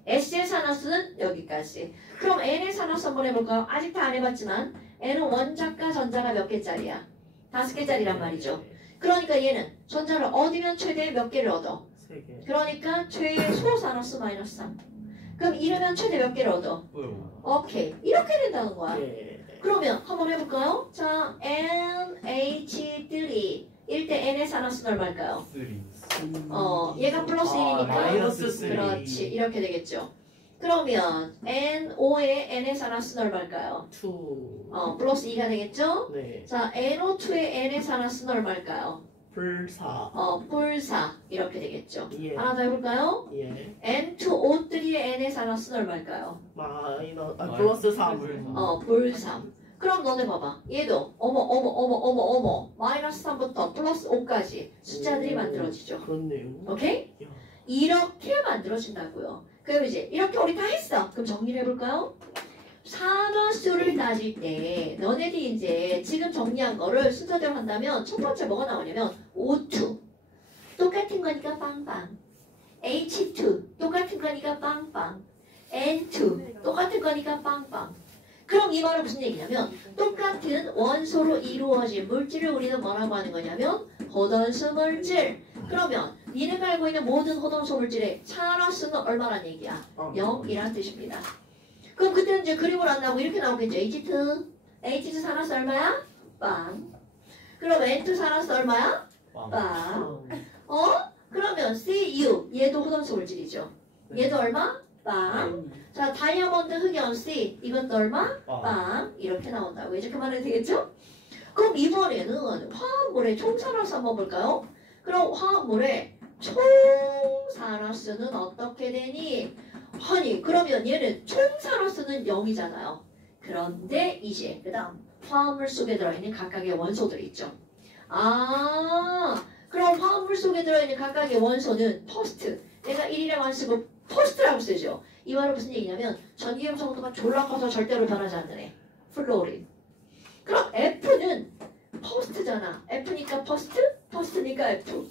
S의 산화수는 여기까지. 그럼 N의 산화수 한번 해볼까요? 아직 다 안 해봤지만 N은 원자가 전자가 몇 개짜리야? 5개짜리란 말이죠. 그러니까 얘는 전자를 얻으면 최대 몇 개를 얻어? 3개. 그러니까 최소 산화수 마이너스 3. 그럼 이러면 최대 몇 개를 얻어? 오케이. 이렇게 된다는 거야. 예. 그러면 한번 해볼까요? 자, NH3 1 때 N의 산화수는 얼마일까요? 3. 얘가 플러스 1이니까 마이너스 3. 그렇지. 이렇게 되겠죠. 그러면 NO의 N의 산화수는 얼마일까요? 2. 플러스 2가 되겠죠? 네. 자, NO2의 N의 산화수는 얼마일까요? 불사. 뿔4 이렇게 되겠죠. 예. 하나 더 해볼까요? 예. N2O3의 N의 산화수는 얼마일까요? 플러스 3. 뿔 3. 그럼 너네 봐봐. 얘도 어머 마이너스 3부터 플러스 5까지 숫자들이 만들어지죠. 그렇네요. 오케이? 야. 이렇게 만들어진다고요. 그럼 이제 이렇게 우리 다 했어. 그럼 정리를 해볼까요? 산화수를 따질 때 너네들이 이제 지금 정리한 거를 순서대로 한다면 첫 번째 뭐가 나오냐면 O2 똑같은 거니까 빵빵, H2 똑같은 거니까 빵빵, N2 똑같은 거니까 빵빵. 그럼 이 말은 무슨 얘기냐면 똑같은 원소로 이루어진 물질을 우리는 뭐라고 하는 거냐면 호던수 물질. 그러면 니네가 알고 있는 모든 호던수 물질의 산화수는 얼마란 얘기야? 0이란 뜻입니다. 그럼 그때는 이제 그림을 안 나오고 이렇게 나오겠죠. H2 산화수 얼마야? 빵. 그럼 N2 산화수 얼마야? 빵. 그러면 CU 얘도 호던수 물질이죠. 얘도 얼마? 빵. 자, 다이아몬드, 흑연, C. 이것도 얼마? 빵. 빵. 이렇게 나온다고. 이제 그만해도 되겠죠? 그럼 이번에는 화합물의 총산화수 한번 볼까요? 그럼 화합물의 총산화수는 어떻게 되니? 아니, 그러면 얘는 총산화수는 0이잖아요. 그런데 이제 그 다음 화합물 속에 들어있는 각각의 원소들이 있죠. 아, 그럼 화합물 속에 들어있는 각각의 원소는 퍼스트. 내가 1이라고 안 쓰고 퍼스트라고 쓰죠. 이 말은 무슨 얘기냐면 전기염 성도가 졸라 커서 절대로 변하지 않는 애. 플로린. 그럼 F는 퍼스트잖아. F니까 퍼스트, 퍼스트니까 F.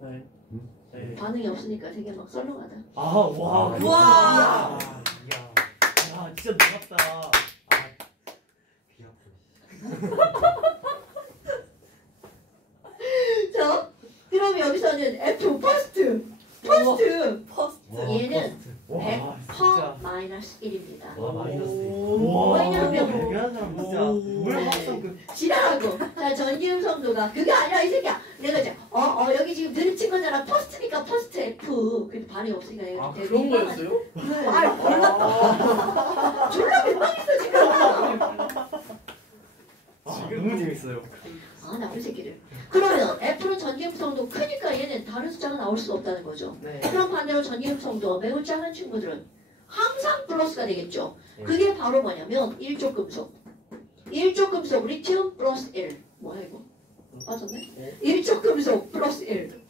네. 네. 반응이 없으니까 되게 막 썰렁하다. 아, 와. 와. 이야. 야, 진짜 놀랍다. 아, 귀 아프다. 자, 그럼 여기서는 F 퍼스트. 퍼스트. 퍼스트. 와, 얘는 퍼스트. 와, 100% 진짜. 마이너스 1입니다. 와, 마이너스. 오. 와, 왜냐면- 대단한 사람 진짜. 오. 뭘 막상 그. 지랄하고. 자, 전기음 성도가 그게 아니라 이 새끼야. 내가 이제 여기 지금 드립친 거잖아. 퍼스트니까 퍼스트 F. 근데 반응이 없으니까 내가 아 되게 그런 민망하지. 거였어요? 네. 졸라 민망했어 지금. 아, 너무 재밌어요. 아 나쁜 새끼들. 그러면 F는 전기음 성도 크니까 얘는 다른 숫자가 나올 수가 없다는 거죠. 네. 그럼 반대로 전기음 성도 매우 작은 친구들은 항상 플러스가 되겠죠. 네. 그게 바로 뭐냐면 일족 금속. 일족 금속 리튬 플러스 1. 뭐야 이거? 빠졌네? 네. 일족 금속 플러스 1.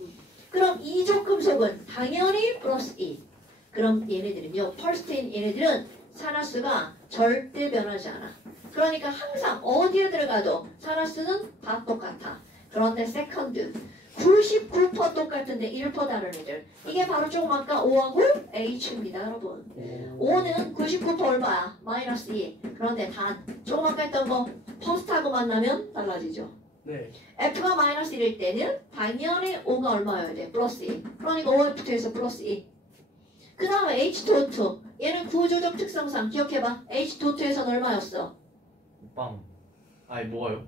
그럼 이족 금속은 당연히 플러스 2. 그럼 얘네들은요. 펄스트인 얘네들은 산화수가 절대 변하지 않아. 그러니까 항상 어디에 들어가도 산화수는 다 똑같아. 그런데 세컨드 99% 똑같은데 1% 다른 애들. 이게 바로 조금 아까 O하고 H입니다, 여러분. 5는 99% 얼마야? 마이너스 2. 그런데 단 조금 아까 했던 거 퍼스트하고 만나면 달라지죠. 네. F가 마이너스 1일 때는 당연히 O가 얼마여야 돼? 플러스 2. 그러니까 OF2에서 플러스 2. 그 다음에 H2O2. 얘는 구조적 특성상 기억해봐. H2O2에서는 얼마였어? 빵. 아니, 뭐가요?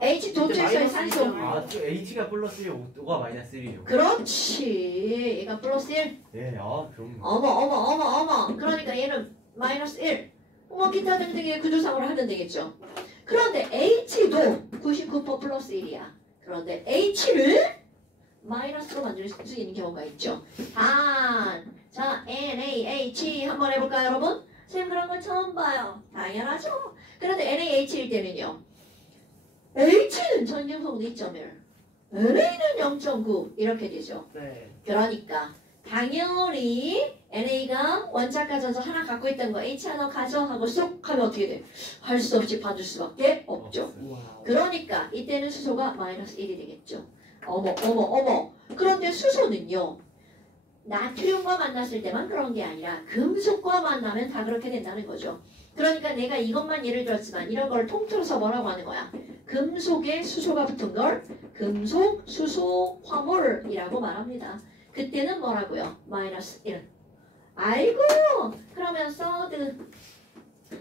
H2O2에서의 산소. 아, 저 H가 플러스 1, O가 마이너스 1이요. 그렇지. 얘가 플러스 1. 네, 아, 그럼. 어머. 그러니까 얘는 마이너스 1. 뭐 기타 등등의 구조상으로 하면 되겠죠. 그런데 H도 99% 플러스 1이야. 그런데 H를 마이너스로 만들 수 있는 경우가 있죠. 자, NaH 한번 해볼까요, 여러분? 선생님 그런 건 처음 봐요. 당연하죠. 그런데 NaH일 때는요. H는 전염성도 2.1, NA는 0.9 이렇게 되죠. 네. 그러니까 당연히 NA가 원자 가져서 하나 갖고 있던 거 H 하나 가져 하고 쏙 하면 어떻게 돼? 할 수 없이 받을 수밖에 없죠. 우와. 그러니까 이때는 수소가 마이너스 1이 되겠죠. 어머. 그런데 수소는요. 나트륨과 만났을 때만 그런 게 아니라 금속과 만나면 다 그렇게 된다는 거죠. 그러니까 내가 이것만 예를 들었지만 이런 걸 통틀어서 뭐라고 하는 거야? 금속에 수소가 붙은 걸 금속, 수소, 화물이라고 말합니다. 그때는 뭐라고요? 마이너스 1. 아이고 그러면 서드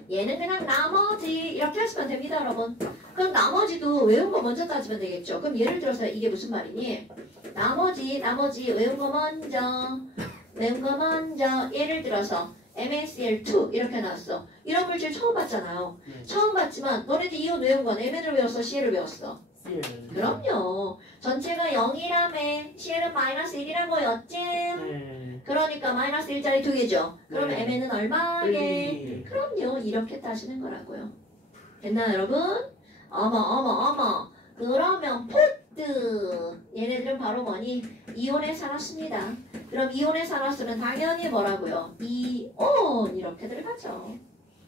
얘는 그냥 나머지 이렇게 하시면 됩니다 여러분. 그럼 나머지도 외운 거 먼저 따지면 되겠죠. 그럼 예를 들어서 이게 무슨 말이니? 나머지 외운 거 먼저 예를 들어서 MnCl2 이렇게 나왔어. 이런 물질 처음 봤잖아요. 네. 처음 봤지만 너네들 이온 외운 건 Mn을 외웠어? Cl을 외웠어? CL. 그럼요. 전체가 0이라며 Cl은 마이너스 1이라고였지. 네. 그러니까 마이너스 1짜리 두 개죠. 그럼 네. Mn은 얼마게? 일. 그럼요. 이렇게 따지는 거라고요. 됐나 여러분? 어머. 그러면 포트 얘네들은 바로 뭐니? 이온의 산화수입니다. 그럼 이온의 산화수는 당연히 뭐라고요? 이온 이렇게 들어가죠.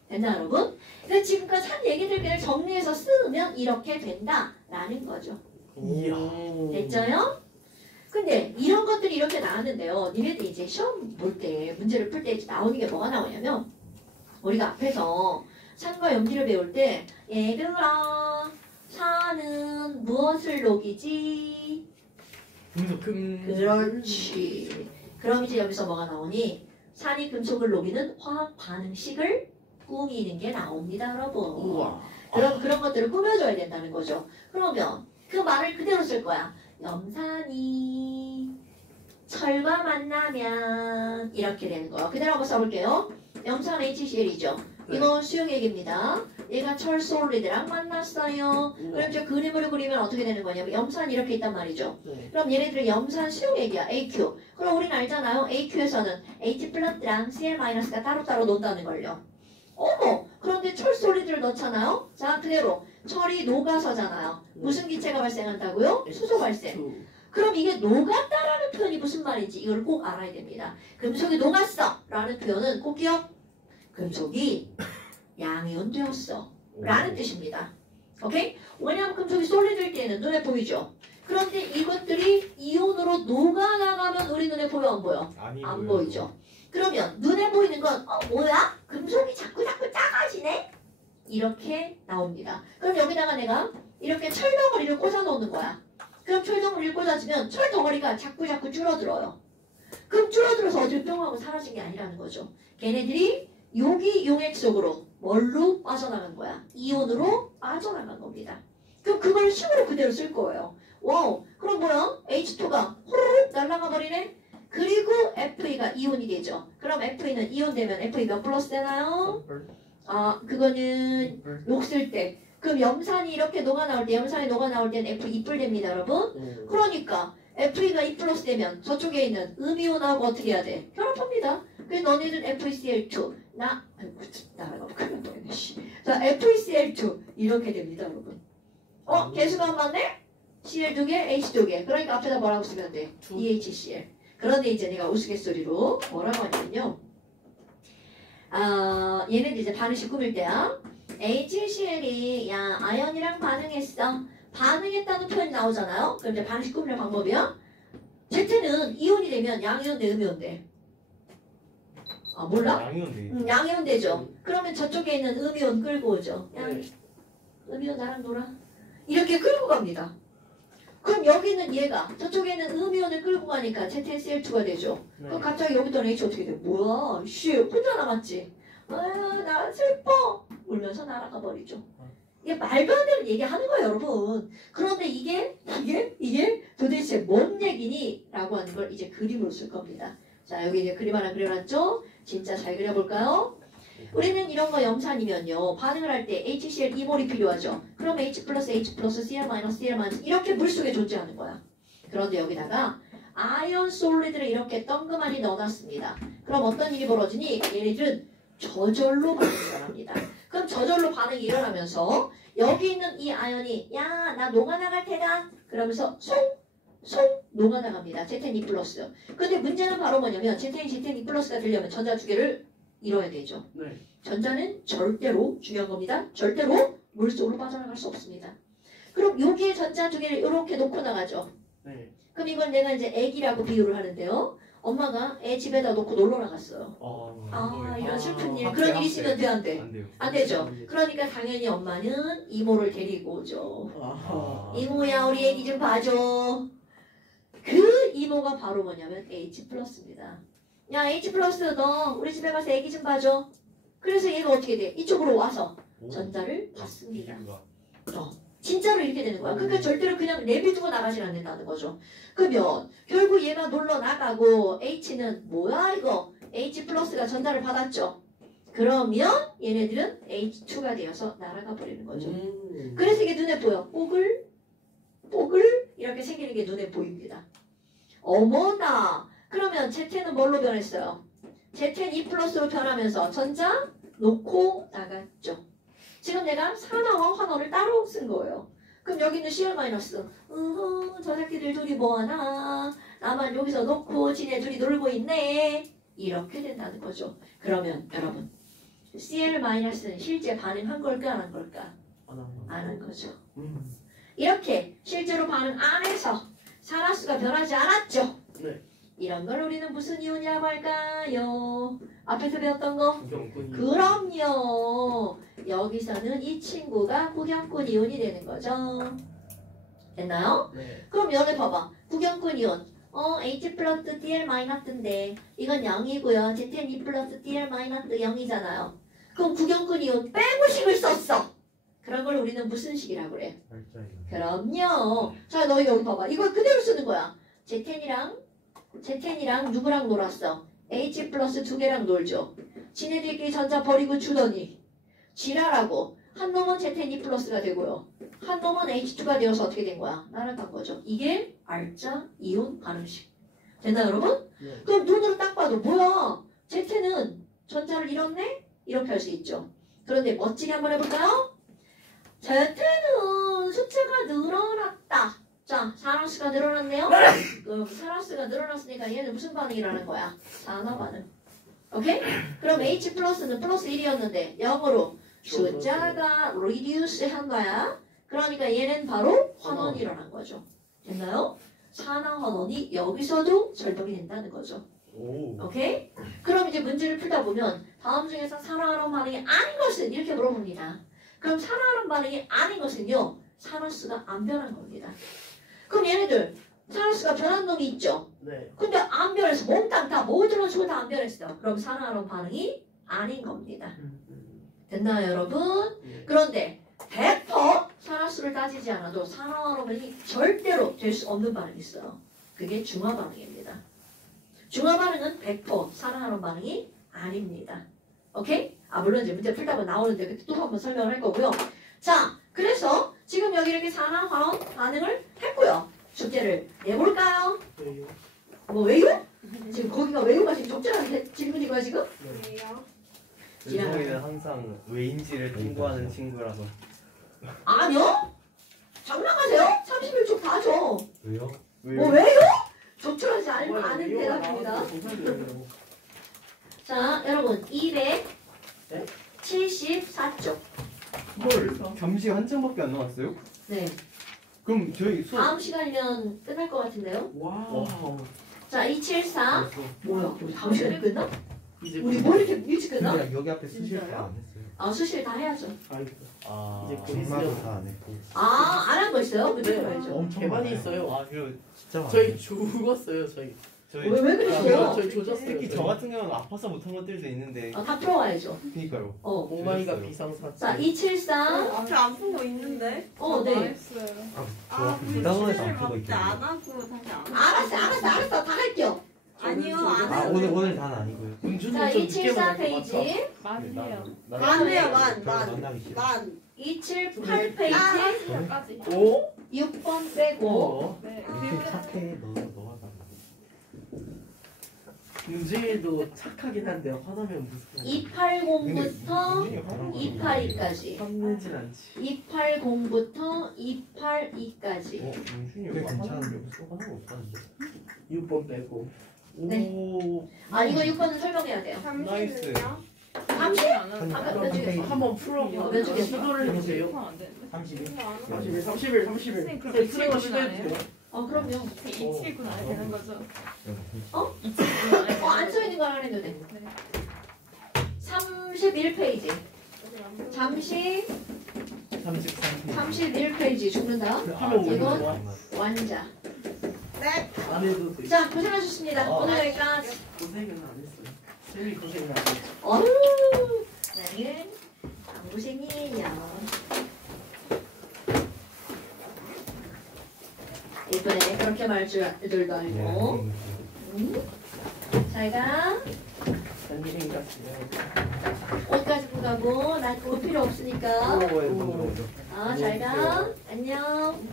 됐나 여러분? 그러니까 지금까지 한 얘기들 그냥 정리해서 쓰면 이렇게 된다라는 거죠. 이야. 됐죠요? 근데 이런 것들이 이렇게 나왔는데요. 니네들 이제 시험 볼 때 문제를 풀 때 나오는 게 뭐가 나오냐면 우리가 앞에서 산과 염기를 배울 때 얘들아 산은 무엇을 녹이지? 금속. 그렇지. 그럼 이제 여기서 뭐가 나오니? 산이 금속을 녹이는 화학 반응식을 꾸미는 게 나옵니다, 여러분. 우와. 그럼 그런 것들을 꾸며줘야 된다는 거죠. 그러면 그 말을 그대로 쓸 거야. 염산이 철과 만나면 이렇게 되는 거야. 그대로 한번 써볼게요. 염산 HCl이죠. 네. 이건 수용액입니다. 얘가 철 솔리드랑 만났어요. 그럼 이제 그림으로 그리면 어떻게 되는 거냐면 염산이 이렇게 있단 말이죠. 네. 그럼 얘네들은 염산 수용액이야. AQ. 그럼 우리는 알잖아요. AQ에서는 H 플러스랑 Cl-가 따로따로 논다는 걸요. 어머! 그런데 철 솔리드를 넣잖아요. 자, 그대로 철이 녹아서잖아요. 무슨 기체가 발생한다고요? 수소 발생. 그럼 이게 녹았다라는 표현이 무슨 말인지 이걸 꼭 알아야 됩니다. 금속이 녹았어 라는 표현은 꼭 기억. 금속이 양이온 되었어 라는 뜻입니다. 오케이? 왜냐하면 금속이 솔리드일 때는 눈에 보이죠. 그런데 이것들이 이온으로 녹아나가면 우리 눈에 보여 안 보여? 안 보이죠. 그러면 눈에 보이는 건 뭐야? 금속이 자꾸 작아지네? 이렇게 나옵니다. 그럼 여기다가 내가 이렇게 철덩어리를 꽂아 놓는 거야. 그럼 철덩어리를 꽂아주면 철덩어리가 자꾸 줄어들어요. 그럼 줄어들어서 어디로 뿅 하고 사라진 게 아니라는 거죠. 걔네들이 여기 용액 속으로 뭘로 빠져나간 거야? 이온으로 빠져나간 겁니다. 그럼 그걸 식으로 그대로 쓸 거예요. 와우, 그럼 뭐야? H2가 호로록 날아가 버리네? 그리고 FE가 이온이 되죠. 그럼 FE는 이온 되면 FE 몇 플러스 되나요? 그거는 녹슬 때. 그럼 염산이 이렇게 녹아나올 때, 염산이 녹아나올 때는 F 2뿔 됩니다, 여러분. 그러니까 FE가 2 플러스 되면 저쪽에 있는 음이온하고 어떻게 해야 돼? 결합합니다. 그래서 너네들 FeCl2 나라가 큰일 났네. 자, FeCl2 이렇게 됩니다, 여러분. 개수가 안 맞네? Cl 2개, H 2개. 그러니까 앞에다 뭐라고 쓰면 돼? DHCl. 그런데 이제 내가 우스갯소리로 뭐라고 하냐면요. 얘네들 이제 반응식 꾸밀 때야. HCl이 야 아연이랑 반응했어. 반응했다는 표현이 나오잖아요. 그럼 이제 반응식 꾸미는 방법이야. Z는 이온이 되면 양이온 대 음이온 돼. 몰라? 양이온 돼. 양이온 되죠. 그러면 저쪽에 있는 음이온 끌고 오죠. 야, 음이온 나랑 놀아. 이렇게 끌고 갑니다. 그럼 여기 있는 얘가 저쪽에 있는 음이온을 끌고 가니까 ZnCl2가 되죠. 그럼 갑자기 여기 있던 H 어떻게 돼? 뭐야? 씨, 혼자 남았지? 나 슬퍼! 울면서 날아가 버리죠. 이게 말도 안 되는 얘기 하는 거예요, 여러분. 그런데 이게 도대체 뭔 얘기니? 라고 하는 걸 이제 그림으로 쓸 겁니다. 자, 여기 이제 그림 하나 그려놨죠? 진짜 잘 그려볼까요? 우리는 이런 거 염산이면요. 반응을 할 때 HCl 2몰이 필요하죠. 그럼 H 플러스 H 플러스 Cl 마이너스 Cl 마이너스 이렇게 물속에 존재하는 거야. 그런데 여기다가 아이언 솔리드를 이렇게 덩그마니 넣어놨습니다. 그럼 어떤 일이 벌어지니? 얘네들은 저절로 반응이 일어납니다. 그럼 저절로 반응이 일어나면서 여기 있는 이 아연이 야, 나 녹아나갈 테다. 그러면서 송 녹아나갑니다. ZN2 플러스. 근데 문제는 바로 뭐냐면 ZN2 플러스가 되려면 전자 두 개를 이뤄야 되죠. 네. 전자는 절대로 중요한 겁니다. 절대로 물속으로 빠져나갈 수 없습니다. 그럼 여기에 전자 두 개를 이렇게 놓고 나가죠. 네. 그럼 이건 내가 이제 애기라고 비유를 하는데요. 엄마가 애 집에다 놓고 놀러 나갔어요. 이런 슬픈 일. 그런 일이 있으면 돼, 안 돼? 안 돼요. 안 되죠. 그러니까 당연히 엄마는 이모를 데리고 오죠. 이모야, 우리 애기 좀 봐줘. 그 이모가 바로 뭐냐면 H 플러스입니다. 야, H 플러스 너 우리 집에 가서 애기 좀 봐줘. 그래서 얘가 어떻게 돼? 이쪽으로 와서 전자를 받습니다. 진짜로 이렇게 되는 거야. 그러니까 절대로 그냥 내비두고 나가진 않는다는 거죠. 그러면 결국 얘가 놀러 나가고 H는 뭐야 이거? H 플러스가 전자를 받았죠. 그러면 얘네들은 H2가 되어서 날아가 버리는 거죠. 그래서 이게 눈에 보여. 뽀글 이렇게 생기는 게 눈에 보입니다. 어머나. 그러면 ZN은 뭘로 변했어요? ZN 2 플러스로 변하면서 전자 놓고 나갔죠. 지금 내가 산화와 환원을 따로 쓴 거예요. 그럼 여기 있는 Cl 마이너스. 저 새끼들 둘이 뭐하나. 나만 여기서 놓고 지네 둘이 놀고 있네. 이렇게 된다는 거죠. 그러면 여러분 Cl 마이너스는 실제 반응한 걸까 안 한 걸까? 안 한 거죠. 이렇게 실제로 반응 안 해서 산화수가 변하지 않았죠. 네. 이런 걸 우리는 무슨 이온이라고 할까요? 앞에서 배웠던 거? 구경꾼. 그럼요. 여기서는 이 친구가 구경꾼 이온이 되는 거죠. 됐나요? 네. 그럼 여기 봐봐. 구경꾼 이온. H 플러스 DL 마이너스인데 이건 0이고요. ZN2 플러스 DL 마이너스 0이잖아요. 그럼 구경꾼 이온 빼고 식을 썼어. 그런 걸 우리는 무슨 식이라고 그래? 그럼요. 자, 너희 여기 봐봐. 이걸 그대로 쓰는 거야. ZN이랑 ZN이랑 누구랑 놀았어? H 플러스 두 개랑 놀죠. 지네들끼리 전자 버리고 주더니 지랄하고 한 놈은 ZN이 플러스가 되고요. 한 놈은 H2가 되어서 어떻게 된 거야? 날아간 거죠. 이게 알짜 이온 반응식. 됐나 여러분? 네. 그럼 눈으로 딱 봐도 뭐야? Z는 전자를 잃었네? 이렇게 할 수 있죠. 그런데 멋지게 한번 해볼까요? Z는 숫자가 늘어났다. 자, 산화수가 늘어났네요. 그럼 산화수가 늘어났으니까 얘는 무슨 반응이 일어나는 거야? 산화 반응. 오케이? 그럼 H 플러스는 플러스 1이었는데 0으로 숫자가 reduce 한 거야. 그러니까 얘는 바로 환원이 일어난 거죠. 됐나요? 산화 환원이 여기서도 절벽이 된다는 거죠. 오. 오케이? 그럼 이제 문제를 풀다 보면 다음 중에서 산화환원 반응이 아닌 것은 이렇게 물어봅니다. 그럼 산화환원 반응이 아닌 것은요. 산화수가 안 변한 겁니다. 그럼 얘네들 산화수가 변한 놈이 있죠. 네. 근데 안 변했어. 몽땅 다 모든 원소가 다 안 변했어. 그럼 산화환원 반응이 아닌 겁니다. 됐나요 여러분? 예. 그런데 100% 산화수를 따지지 않아도 산화환원 반응이 절대로 될 수 없는 반응이 있어요. 그게 중화 반응입니다. 중화 반응은 100% 산화환원 반응이 아닙니다. 오케이? 물론 이제 문제 풀다 보면 나오는데 그때 또 한번 설명을 할 거고요. 자, 그래서 지금 여기 이렇게 산화환원 반응을 했고요. 숙제를 내볼까요? 왜요? 뭐 왜요? 지금 거기가 왜요가 지금 적절한 질문이고요 지금? 왜요? 은성이는 항상 왜인지를 탐구하는 친구라서. 아니요? 장난하세요? 31초 봐줘. 왜요? 뭐 왜요? 적절하지 않으면 아는 대답입니다. 자, 여러분 274쪽. 헐, 잠시 한 장밖에 안 남았어요? 네. 그럼 저희 수업. 다음 시간이면 끝날 것 같은데요? 와. 자, 274. 뭐야? 우리 다음 시간에 끝나? 이제 우리 뭐 이렇게 일찍 끝나? 그냥 여기 앞에 수실 진짜요? 다안 했어요. 수실 다 해야죠. 아이고. 아, 이제 정마도 다 안 했고. 안 한 거 있어요? 문제 봐야죠. 엄청 개 많이 많아요. 있어요. 아, 그리고 진짜 많아요. 저희 죽었어요. 저희. 저희 왜 그랬어요? 저희 조졌어요. 특히 저 같은 경우는 아파서 못한 것들도 있는데. 다 풀어와야죠. 그니까요. 옹마이가 조졌어요. 비상사태. 자, 274. 앞에 아픈 거 있는데? 네. 했어요. 저 부당원에서 안 풀고 안 있거든요. 하고 다시 안 하고. 알았어. 다 할게요. 아니요, 저는 안 아, 해요. 오늘 다는 아니고요. 은주는 자, 좀 늦게 274 만날 것 페이지. 같아. 만해요. 만해요, 만나기 싫어. 278 페이지. 까지. 오? 6번 빼고. 네. 이렇게 착해. 너가 봐. 은주이도 착하긴 한데 화나면 무서워. 280부터 282까지. 화내진 않지. 280부터 282까지. 용준이 왜 괜찮은데 수업 하는 거 없다는데? 6번 빼고. 네. 오. 이거 6번은 설명해야 돼요. 나이스. 30? 몇 중에? 한번 풀어봐. 몇 중에? 시도를 해보세요. 31. 31. 선생님, 그럼 네, 푸는 거 시도해보세요. 그럼요. 279는 안 해도 되는 거죠? 어? 279는 안 해도 안 써있는 거 하나 해도 돼. 31페이지. 잠시 31페이지 죽는다. 한번 이건 올려봐. 완자. 안 해도 돼. 자, 고생하셨습니다. 오늘 여기까지. 고생은 안 했어요. 쌤이 고생을 안 했죠. 어휴, 나는 고생이에요. 이번에 그렇게 말 줄도 알고. 잘가. 딴일인 같아요. 옷 가지고 가고, 난 옷 필요 없으니까. 잘가. 안녕.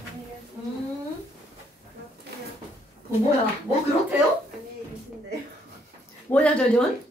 뭐야? 뭐 그렇대요? 안녕히 계신데요. 뭐냐, 전현?